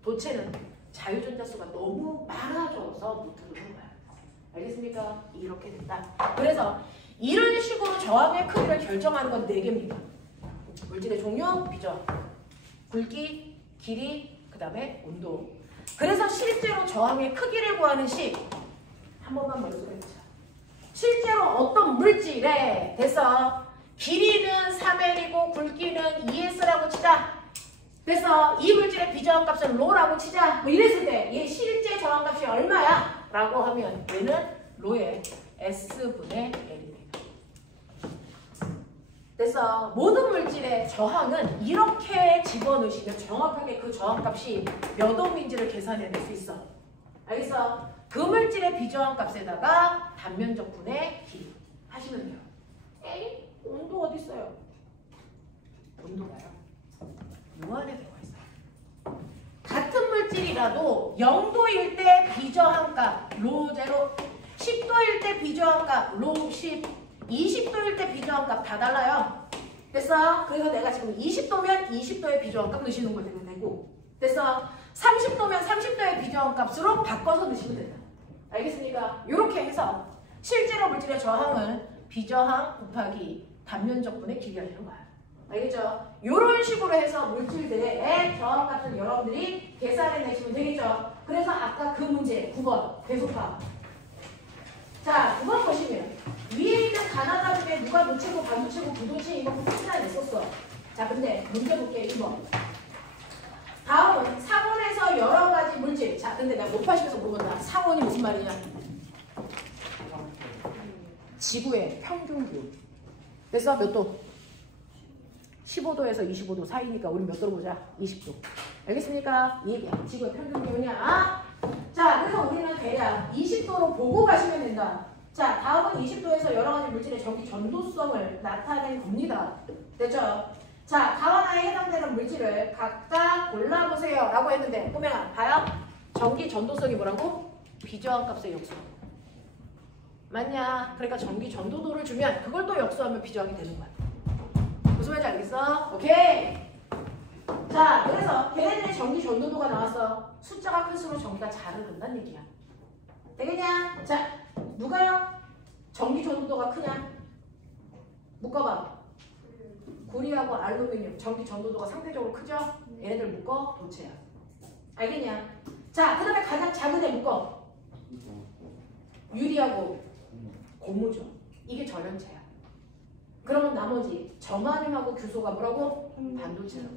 도체는 자유전자 수가 너무 많아져서 못 흐르는 거야. 알겠습니까? 이렇게 된다. 그래서 이런 식으로 저항의 크기를 결정하는 건 4개입니다. 물질의 종류, 비죠. 굵기, 길이, 그 다음에 온도. 그래서 실제로 저항의 크기를 구하는 식 한 번만 머릿속에 넣자. 실제로 어떤 물질에 됐어. 길이는 3L이고 굵기는 2S라고 치자. 그래서 이 물질의 비저항값은 로라고 치자. 뭐 이랬을 때 얘 실제 저항값이 얼마야? 라고 하면 얘는 로의 S분의 L입니다. 그래서 모든 물질의 저항은 이렇게 집어넣으시면 정확하게 그 저항값이 몇 ohm인지를 계산해낼 수 있어. 알겠어? 그 물질의 비저항값에다가 단면적분의 길이 하시면 돼요. 에이? 온도 어디 있어요? 온도가요. 요 안에 들어가 있어요. 같은 물질이라도 0도일 때 비저항값 로 제로, 10도일 때 비저항값 로 10, 20도일 때 비저항값 다 달라요. 됐어? 그래서 내가 지금 20도면 20도의 비저항값 넣으시는 거 되고, 됐어? 30도면 30도의 비저항값으로 바꿔서 넣으시면 된다. 알겠습니까? 이렇게 해서 실제로 물질의 저항은 비저항 곱하기 단면적분의 길이가 되는 거야. 알겠죠? 이런 식으로 해서 물질들의 저항값을 여러분들이 계산해내시면 되겠죠? 그래서 아까 그 문제 9번 계속 봐. 자, 9번 보시면 위에 있는 가나다 중에 누가 노체고 반도체고 부도체 이거 풀이나 냈었어. 자, 근데 문제 볼게 1번. 다음은 상온에서 여러 가지 물질. 자, 근데 내가 못하시면서 물어본다. 상온이 무슨 말이냐? 지구의 평균 기온. 그래서 몇 도? 15도에서 25도 사이니까 우리 몇 도로 보자? 20도. 알겠습니까? 이 얘기야. 지구의 평균 기온이야. 자, 그래서 우리는 대략 20도로 보고 가시면 된다. 자, 다음은 20도에서 여러 가지 물질의 전기 전도성을 나타낸 겁니다. 됐죠? 자, 가와나에 해당되는 물질을 각자 골라보세요 라고 했는데 꼬맹아 봐요. 전기 전도성이 뭐라고? 비저항값의 역수. 맞냐? 그러니까 전기 전도도를 주면 그걸 또 역수하면 비저항이 되는 거야. 무슨 말인지 알겠어? 오케이. 자, 그래서 걔네들의 전기 전도도가 나왔어. 숫자가 클수록 전기가 잘 흐른다는 얘기야. 되겠냐? 자, 누가요? 전기 전도도가 크냐? 묶어봐. 구리하고 알루미늄 전기 전도도가 상대적으로 크죠? 얘네들 묶어 도체야. 알겠냐? 자, 그 다음에 가장 작은 애 묶어. 유리하고 고무죠. 이게 전연체야. 그러면 나머지 저마듐하고 규소가 뭐라고? 반도체라고.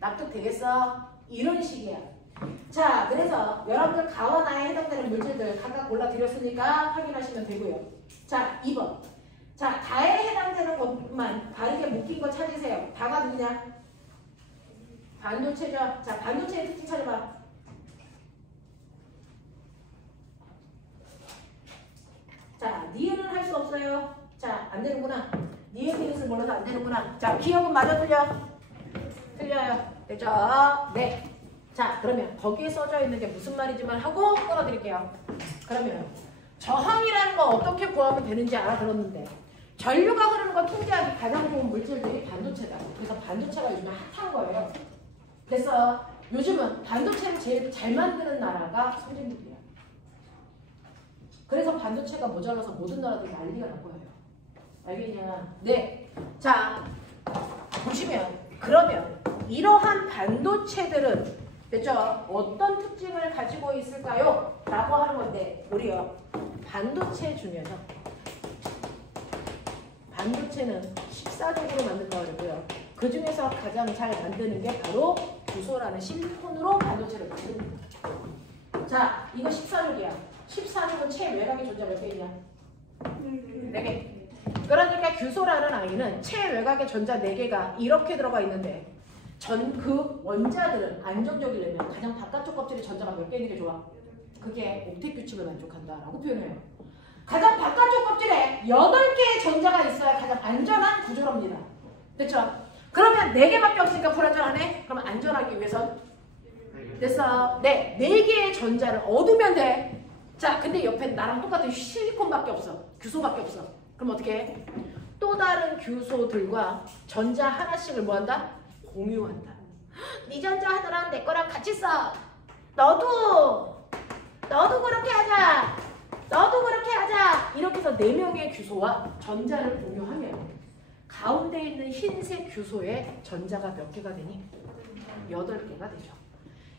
납득되겠어? 이런 식이야. 자, 그래서 여러분들 가와나에 해당되는 물질들 각각 골라드렸으니까 확인하시면 되고요. 자, 2번. 자, 다에 해당되는 것만 바르게 묶인 거 찾으세요. 다가 누구냐? 반도체죠. 자, 반도체의 특징 찾아봐. 자, 니은은 할 수 없어요. 자, 안 되는구나. 니은 니은을 몰라서 안 되는구나. 자, 기억은 맞아 틀려? 틀려요. 됐죠? 네. 자, 그러면 거기에 써져 있는 게 무슨 말이지만 하고 끊어드릴게요. 그러면 저항이라는 거 어떻게 구하면 되는지 알아들었는데 전류가 흐르는 거 통제하기 가장 좋은 물질들이 반도체다. 그래서 반도체가 요즘 핫한 거예요. 그래서 요즘은 반도체를 제일 잘 만드는 나라가 선진국이에요. 그래서 반도체가 모자라서 모든 나라들이 난리가 난 거예요. 알겠냐? 네. 자, 보시면 그러면 이러한 반도체들은 됐죠? 어떤 특징을 가지고 있을까요? 라고 하는 건데 우리요. 반도체 중에서 반도체는 식사적으로 만든다고 그러고요. 그 중에서 가장 잘 만드는 게 바로 규소라는 실리콘으로 반도체를 만듭니다. 자, 이거 14족이야. 14족은 최외곽의 존재 몇 개 있냐? 4개. 그러니까 규소라는 아이는 최외곽의 전자 4개가 이렇게 들어가 있는데 그 원자들은 안정적이려면 가장 바깥쪽 껍질에 전자가 몇 개 있는 게 좋아? 그게 옥텟 규칙을 만족한다라고 표현해요. 가장 바깥쪽 껍질에 8개의 전자가 있어야 가장 안전한 구조랍니다. 됐죠? 그러면 4개밖에 없으니까 불안전하네? 그럼 안전하기 위해선 됐어. 네, 4개의 전자를 얻으면 돼. 자, 근데 옆에 나랑 똑같은 실리콘밖에 없어. 규소밖에 없어. 그럼 어떻게 해? 또 다른 규소들과 전자 하나씩을 뭐한다? 공유한다. 네 전자 하나랑 내 거랑 같이 써. 너도 그렇게 하자. 너도 그렇게 하자. 이렇게 해서 4명의 규소와 전자를 공유하면 가운데 있는 흰색 규소에 전자가 몇 개가 되니? 8개가 되죠.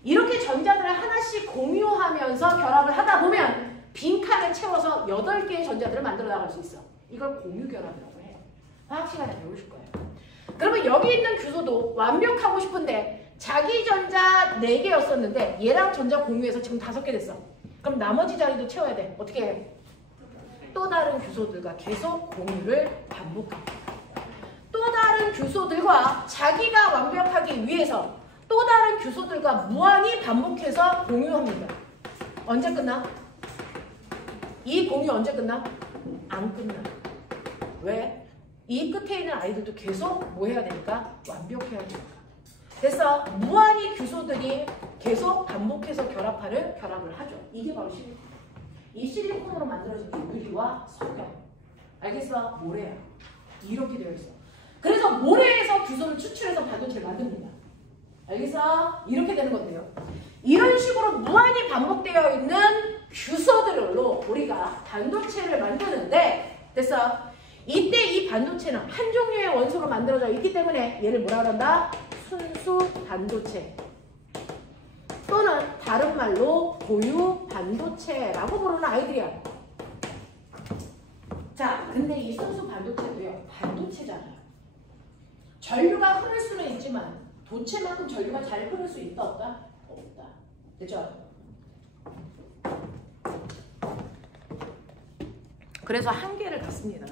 이렇게 전자들을 하나씩 공유하면서 결합을 하다 보면 빈칸을 채워서 8개의 전자들을 만들어 나갈 수 있어. 이걸 공유 결합이라고 해요. 화학 시간에 배우실 거예요. 그러면 여기 있는 규소도 완벽하고 싶은데 자기 전자 4개였었는데 얘랑 전자 공유해서 지금 5개 됐어. 그럼 나머지 자리도 채워야 돼. 어떻게 해요? 또 다른 규소들과 계속 공유를 반복합니다. 또 다른 규소들과 자기가 완벽하기 위해서 또 다른 규소들과 무한히 반복해서 공유합니다. 언제 끝나? 이 공유 언제 끝나? 안 끝나. 왜? 이 끝에 있는 아이들도 계속 뭐 해야 되니까? 완벽해야 되니까. 그래서 무한히 규소들이 계속 반복해서 결합을 하죠. 이게 바로 실리콘. 이 실리콘으로 만들어진 게 유리와 석유. 알겠어? 모래야. 이렇게 되어 있어. 그래서 모래에서 규소를 추출해서 반도체를 만듭니다. 알겠어? 이렇게 되는 건데요. 이런 식으로 무한히 반복되어 있는 규소들로 우리가 반도체를 만드는데, 됐어? 이때 이 반도체는 한 종류의 원소로 만들어져 있기 때문에 얘를 뭐라 그런다? 순수 반도체 또는 다른 말로 고유 반도체라고 부르는 아이들이야. 자, 근데 이 순수 반도체도요, 반도체잖아요. 전류가 흐를 수는 있지만 도체만큼 전류가 잘 흐를 수 있다 없다? 없다. 됐죠? 그래서 한계를 갖습니다.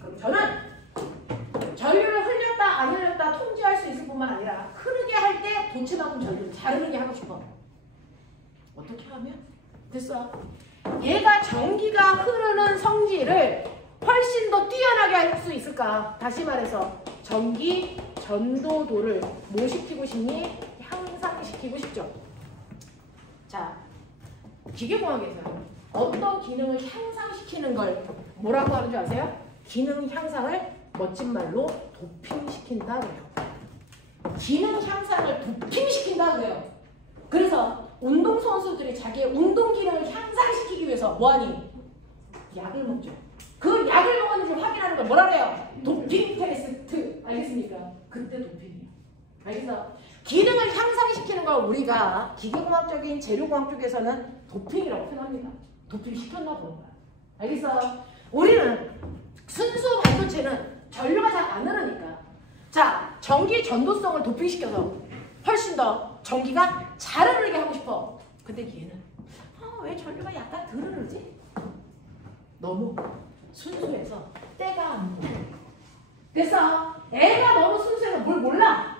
그럼 저는 전류를 흘렸다 안 흘렸다 통제할 수 있을 뿐만 아니라 흐르게 할 때 도체만큼 전류를 잘 흐르게 하고 싶어. 어떻게 하면? 됐어. 얘가 전기가 흐르는 성질을 훨씬 더 뛰어나게 할 수 있을까? 다시 말해서 전기 전도도를 뭐 시키고 싶니? 향상시키고 싶죠. 자, 기계공학에서는 어떤 기능을 향상시키는 걸 뭐라고 하는 줄 아세요? 기능 향상을 멋진 말로 도핑시킨다 그래요. 기능 향상을 도핑시킨다 그래요. 그래서 운동선수들이 자기의 운동 기능을 향상시키기 위해서 뭐하니? 약을 먹죠. 그 약을 먹었는지 확인하는 걸 뭐라 그래요? 도핑 테스트. 알겠습니까? 그때 도핑이에요. 알겠어? 기능을 향상시키는 걸 우리가 기계공학적인 재료공학 쪽에서는 도핑이라고 표현합니다. 도핑시켰나 보는 거야. 알겠어? 우리는 순수 반도체는 전류가 잘 안 흐르니까 자, 전기 전도성을 도핑시켜서 훨씬 더 전기가 잘 흐르게 하고 싶어. 근데 얘는 왜 전류가 약간 덜 흐르지? 너무 순수해서 때가 안 보여. 그래서 애가 너무 순수해서 뭘 몰라.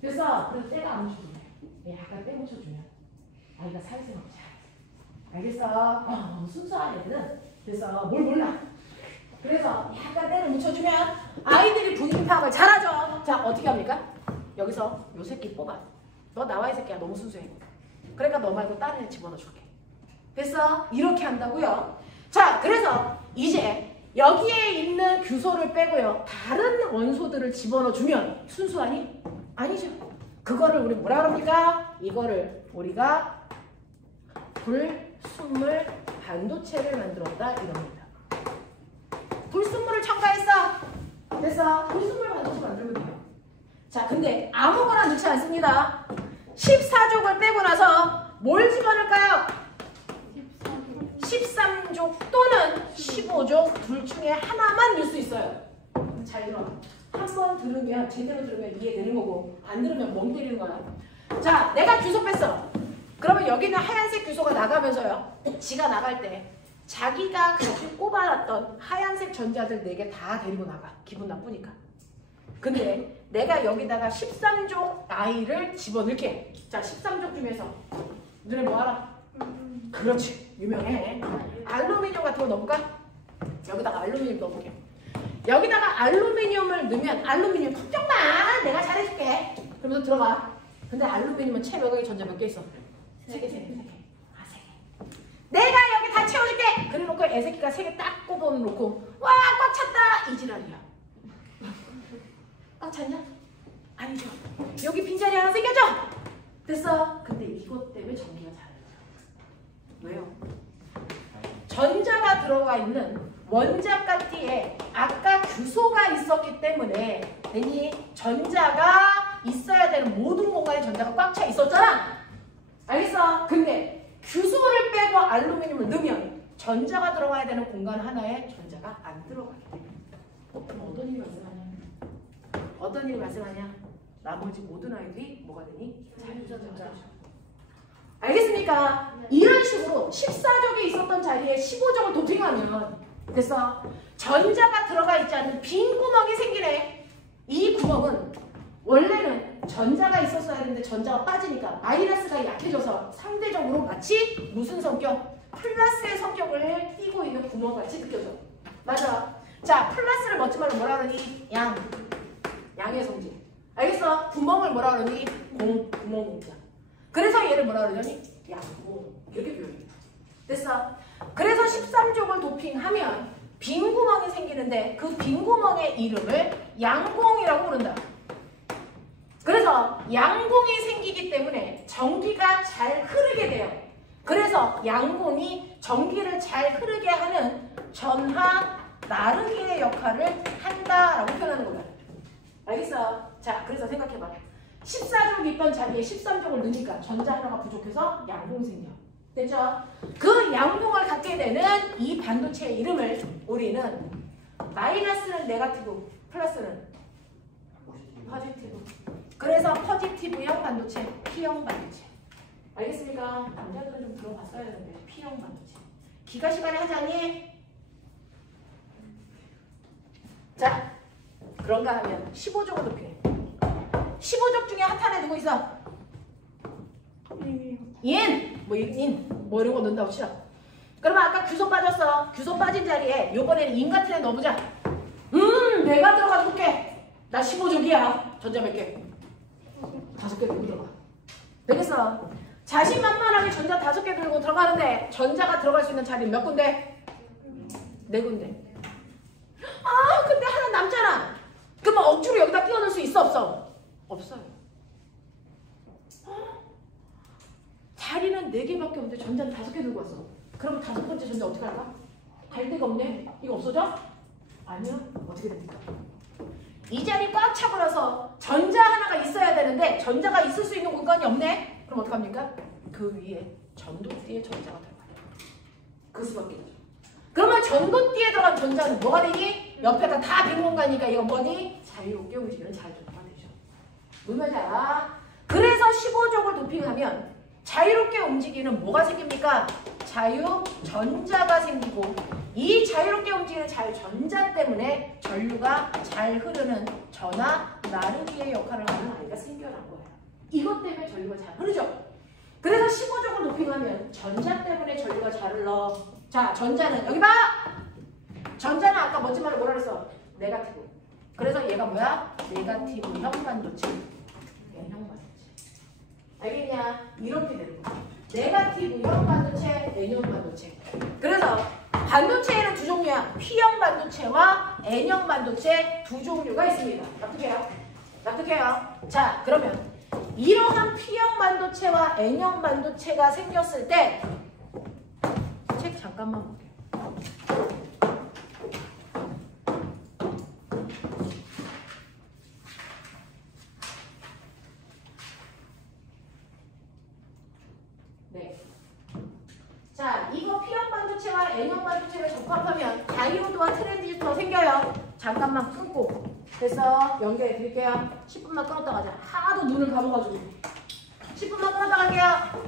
그래서 때가 안 묻혀주면 약간 때 묻혀주면 아이가 사회생활을 잘해. 알겠어? 순수한 애들은 그래서 뭘 몰라. 그래서 약간 때를 묻혀주면 아이들이 분위기 파악을 잘하죠. 자, 어떻게 합니까? 여기서 요 새끼 뽑아. 너 나와 이 새끼야. 너무 순수해. 그러니까 너 말고 다른 애 집어넣어 줄게. 됐어? 이렇게 한다고요. 자, 그래서 이제 여기에 있는 규소를 빼고요. 다른 원소들을 집어넣어 주면 순수하니? 아니죠. 그거를 우리 뭐라 그럽니까? 이거를 우리가 불순물 반도체를 만들었다 이럽니다. 불순물을 첨가했어. 됐어. 불순물 반도체 만들면 돼요. 자, 근데 아무거나 넣지 않습니다. 14족을 빼고 나서 뭘 집어넣을까요? 13족 또는 15족 둘 중에 하나만 넣을 수 있어요. 잘 들어. 한 번 들으면 제대로 들으면 이해되는 거고 안 들으면 멍 때리는 거야. 자, 내가 규소 뺐어. 그러면 여기는 하얀색 규소가 나가면서요. 지가 나갈 때 자기가 같이 꼽아놨던 하얀색 전자들 4개 다 데리고 나가. 기분 나쁘니까. 근데 내가 여기다가 13족 아이를 집어넣을게. 자, 13족 중에서 너네 뭐 알아? 그렇지. 유명해. 알루미늄 같은 거 넣어볼까? 여기다가 알루미늄 넣어볼게. 여기다가 알루미늄을 넣으면 알루미늄 걱정 마. 내가 잘해줄게. 그러면서 들어가. 근데 알루미늄은 체벽에 전자 몇 개 있어? 3개. 아, 3개. 내가 여기 다 채워줄게. 그래놓고 애새끼가 3개 딱 꼽아놓고 와, 꽉 찼다. 이 지랄이야. 꽉 찼냐? 아니죠. 여기 빈자리 하나 생겼죠? 됐어. 근데 이것 때문에 전기가 잘 왜요? 전자가 들어가 있는 원자가띠에 아까 규소가 있었기 때문에 괜히 전자가 있어야 되는 모든 공간에 전자가 꽉 차 있었잖아. 알겠어? 근데 규소를 빼고 알루미늄을 넣으면 전자가 들어가야 되는 공간 하나에 전자가 안 들어가게 돼. 그럼 어떤 일이 발생하냐? 어떤 일이 발생하냐? 나머지 모든 아이들이 뭐가 되니? 자유전자. 알겠습니까? 이런 식으로 14족에 있었던 자리에 15족을 도핑하면 됐어? 전자가 들어가 있지 않는 빈 구멍이 생기네. 이 구멍은 원래는 전자가 있었어야 되는데 전자가 빠지니까 마이너스가 약해져서 상대적으로 마치 무슨 성격? 플러스의 성격을 띠고 있는 구멍같이 느껴져. 맞아. 자, 플러스를 멋진 말로 뭐라 그러니? 양의 성질. 알겠어? 구멍을 뭐라 그러니? 구멍 공자. 그래서 얘를 뭐라 그러니? 양공. 이렇게 표현해. 됐어? 그래서 13족을 도핑하면 빈 구멍이 생기는데 그 빈 구멍의 이름을 양공이라고 부른다. 그래서 양공이 생기기 때문에 전기가 잘 흐르게 돼요. 그래서 양공이 전기를 잘 흐르게 하는 전하 나르기의 역할을 한다라고 표현하는 거야. 알겠어? 자, 그래서 생각해봐. 14족 있던 자리에 13족을 넣으니까 전자 하나가 부족해서 양공이 생겨. 됐죠? 그 양공을 갖게 되는 이 반도체의 이름을 우리는 마이너스는 네거티브, 플러스는 포지티브. 그래서 포지티브형 반도체, P형 반도체. 알겠습니까? 남자들은 좀 들어봤어야 되는데 P형 반도체. 기가 시간에 하자니? 자, 그런가 하면 15족을 높이네. 15족 중에 핫한애 누구 있어? 인! 뭐 이런 거 넣는다고 치자. 그러면 아까 규소 빠졌어. 규소 빠진 자리에 요번에는 인 같은 애 넣어보자. 내가 들어가 볼게. 나 15족이야. 전자 몇 개? 5개 들고 들어가. 되겠어? 자신만만하게 전자 5개 들고 들어가는데 전자가 들어갈 수 있는 자리는 몇 군데? 4군데. 아, 근데 하나 남잖아. 그러면 억지로 여기다 끼워넣을 수 있어, 없어? 없어요. 자리는 4개밖에 없는데 전자는 5개 들고 왔어. 그러면 5번째 전자 어떻게 할까? 갈 데가 없네. 이거 없어져? 아니요. 어떻게 됩니까? 이 자리 꽉 차고 나서 전자 하나가 있어야 되는데 전자가 있을 수 있는 공간이 없네? 그럼 어떡합니까? 그 위에 전도띠에 전자가 들어가요. 그 수밖에 없죠. 그러면 전도띠에 들어간 전자는 뭐가 되니? 옆에가 다 빈 공간이니까 이거 뭐니? 자유롭게 움직이는 자유전자가 되죠. 무슨 말인지 알아? 그래서 15족을 도핑하면 자유롭게 움직이는 뭐가 생깁니까? 자유전자가 생기고 이 자유롭게 움직이는 자유전자 때문에 전류가 잘 흐르는 전하 나르기의 역할을 하는 아이가 생겨난 거예요. 이것 때문에 전류가 잘 흐르죠. 그래서 15족을 도핑하면 전자 때문에 전류가 잘 흘러. 자, 전자는 여기 봐! 전자는 아까 멋진 말로 뭐라 그랬어? 네거티브. 그래서 얘가 뭐야? 네거티브형 반도체. N형 반도체. 알겠냐? 이렇게 되는 거야. 네거티브형 반도체, N형 반도체. 그래서 반도체에는 두 종류야. P형 반도체와 N형 반도체 두 종류가 있습니다. 납득해요? 납득해요? 자, 그러면 이러한 P형 반도체와 N형 반도체가 생겼을 때 책 잠깐만 볼게요. 네. 자, 이거 P형 반도체와 N형 반도체를 적합하면 다이오드와 트랜지스터 생겨요. 잠깐만 끊고. 됐어. 연결해 드릴게요. 10분만 끊었다 가자. 하도 눈을 감아가지고. 10분만 끊었다 갈게요.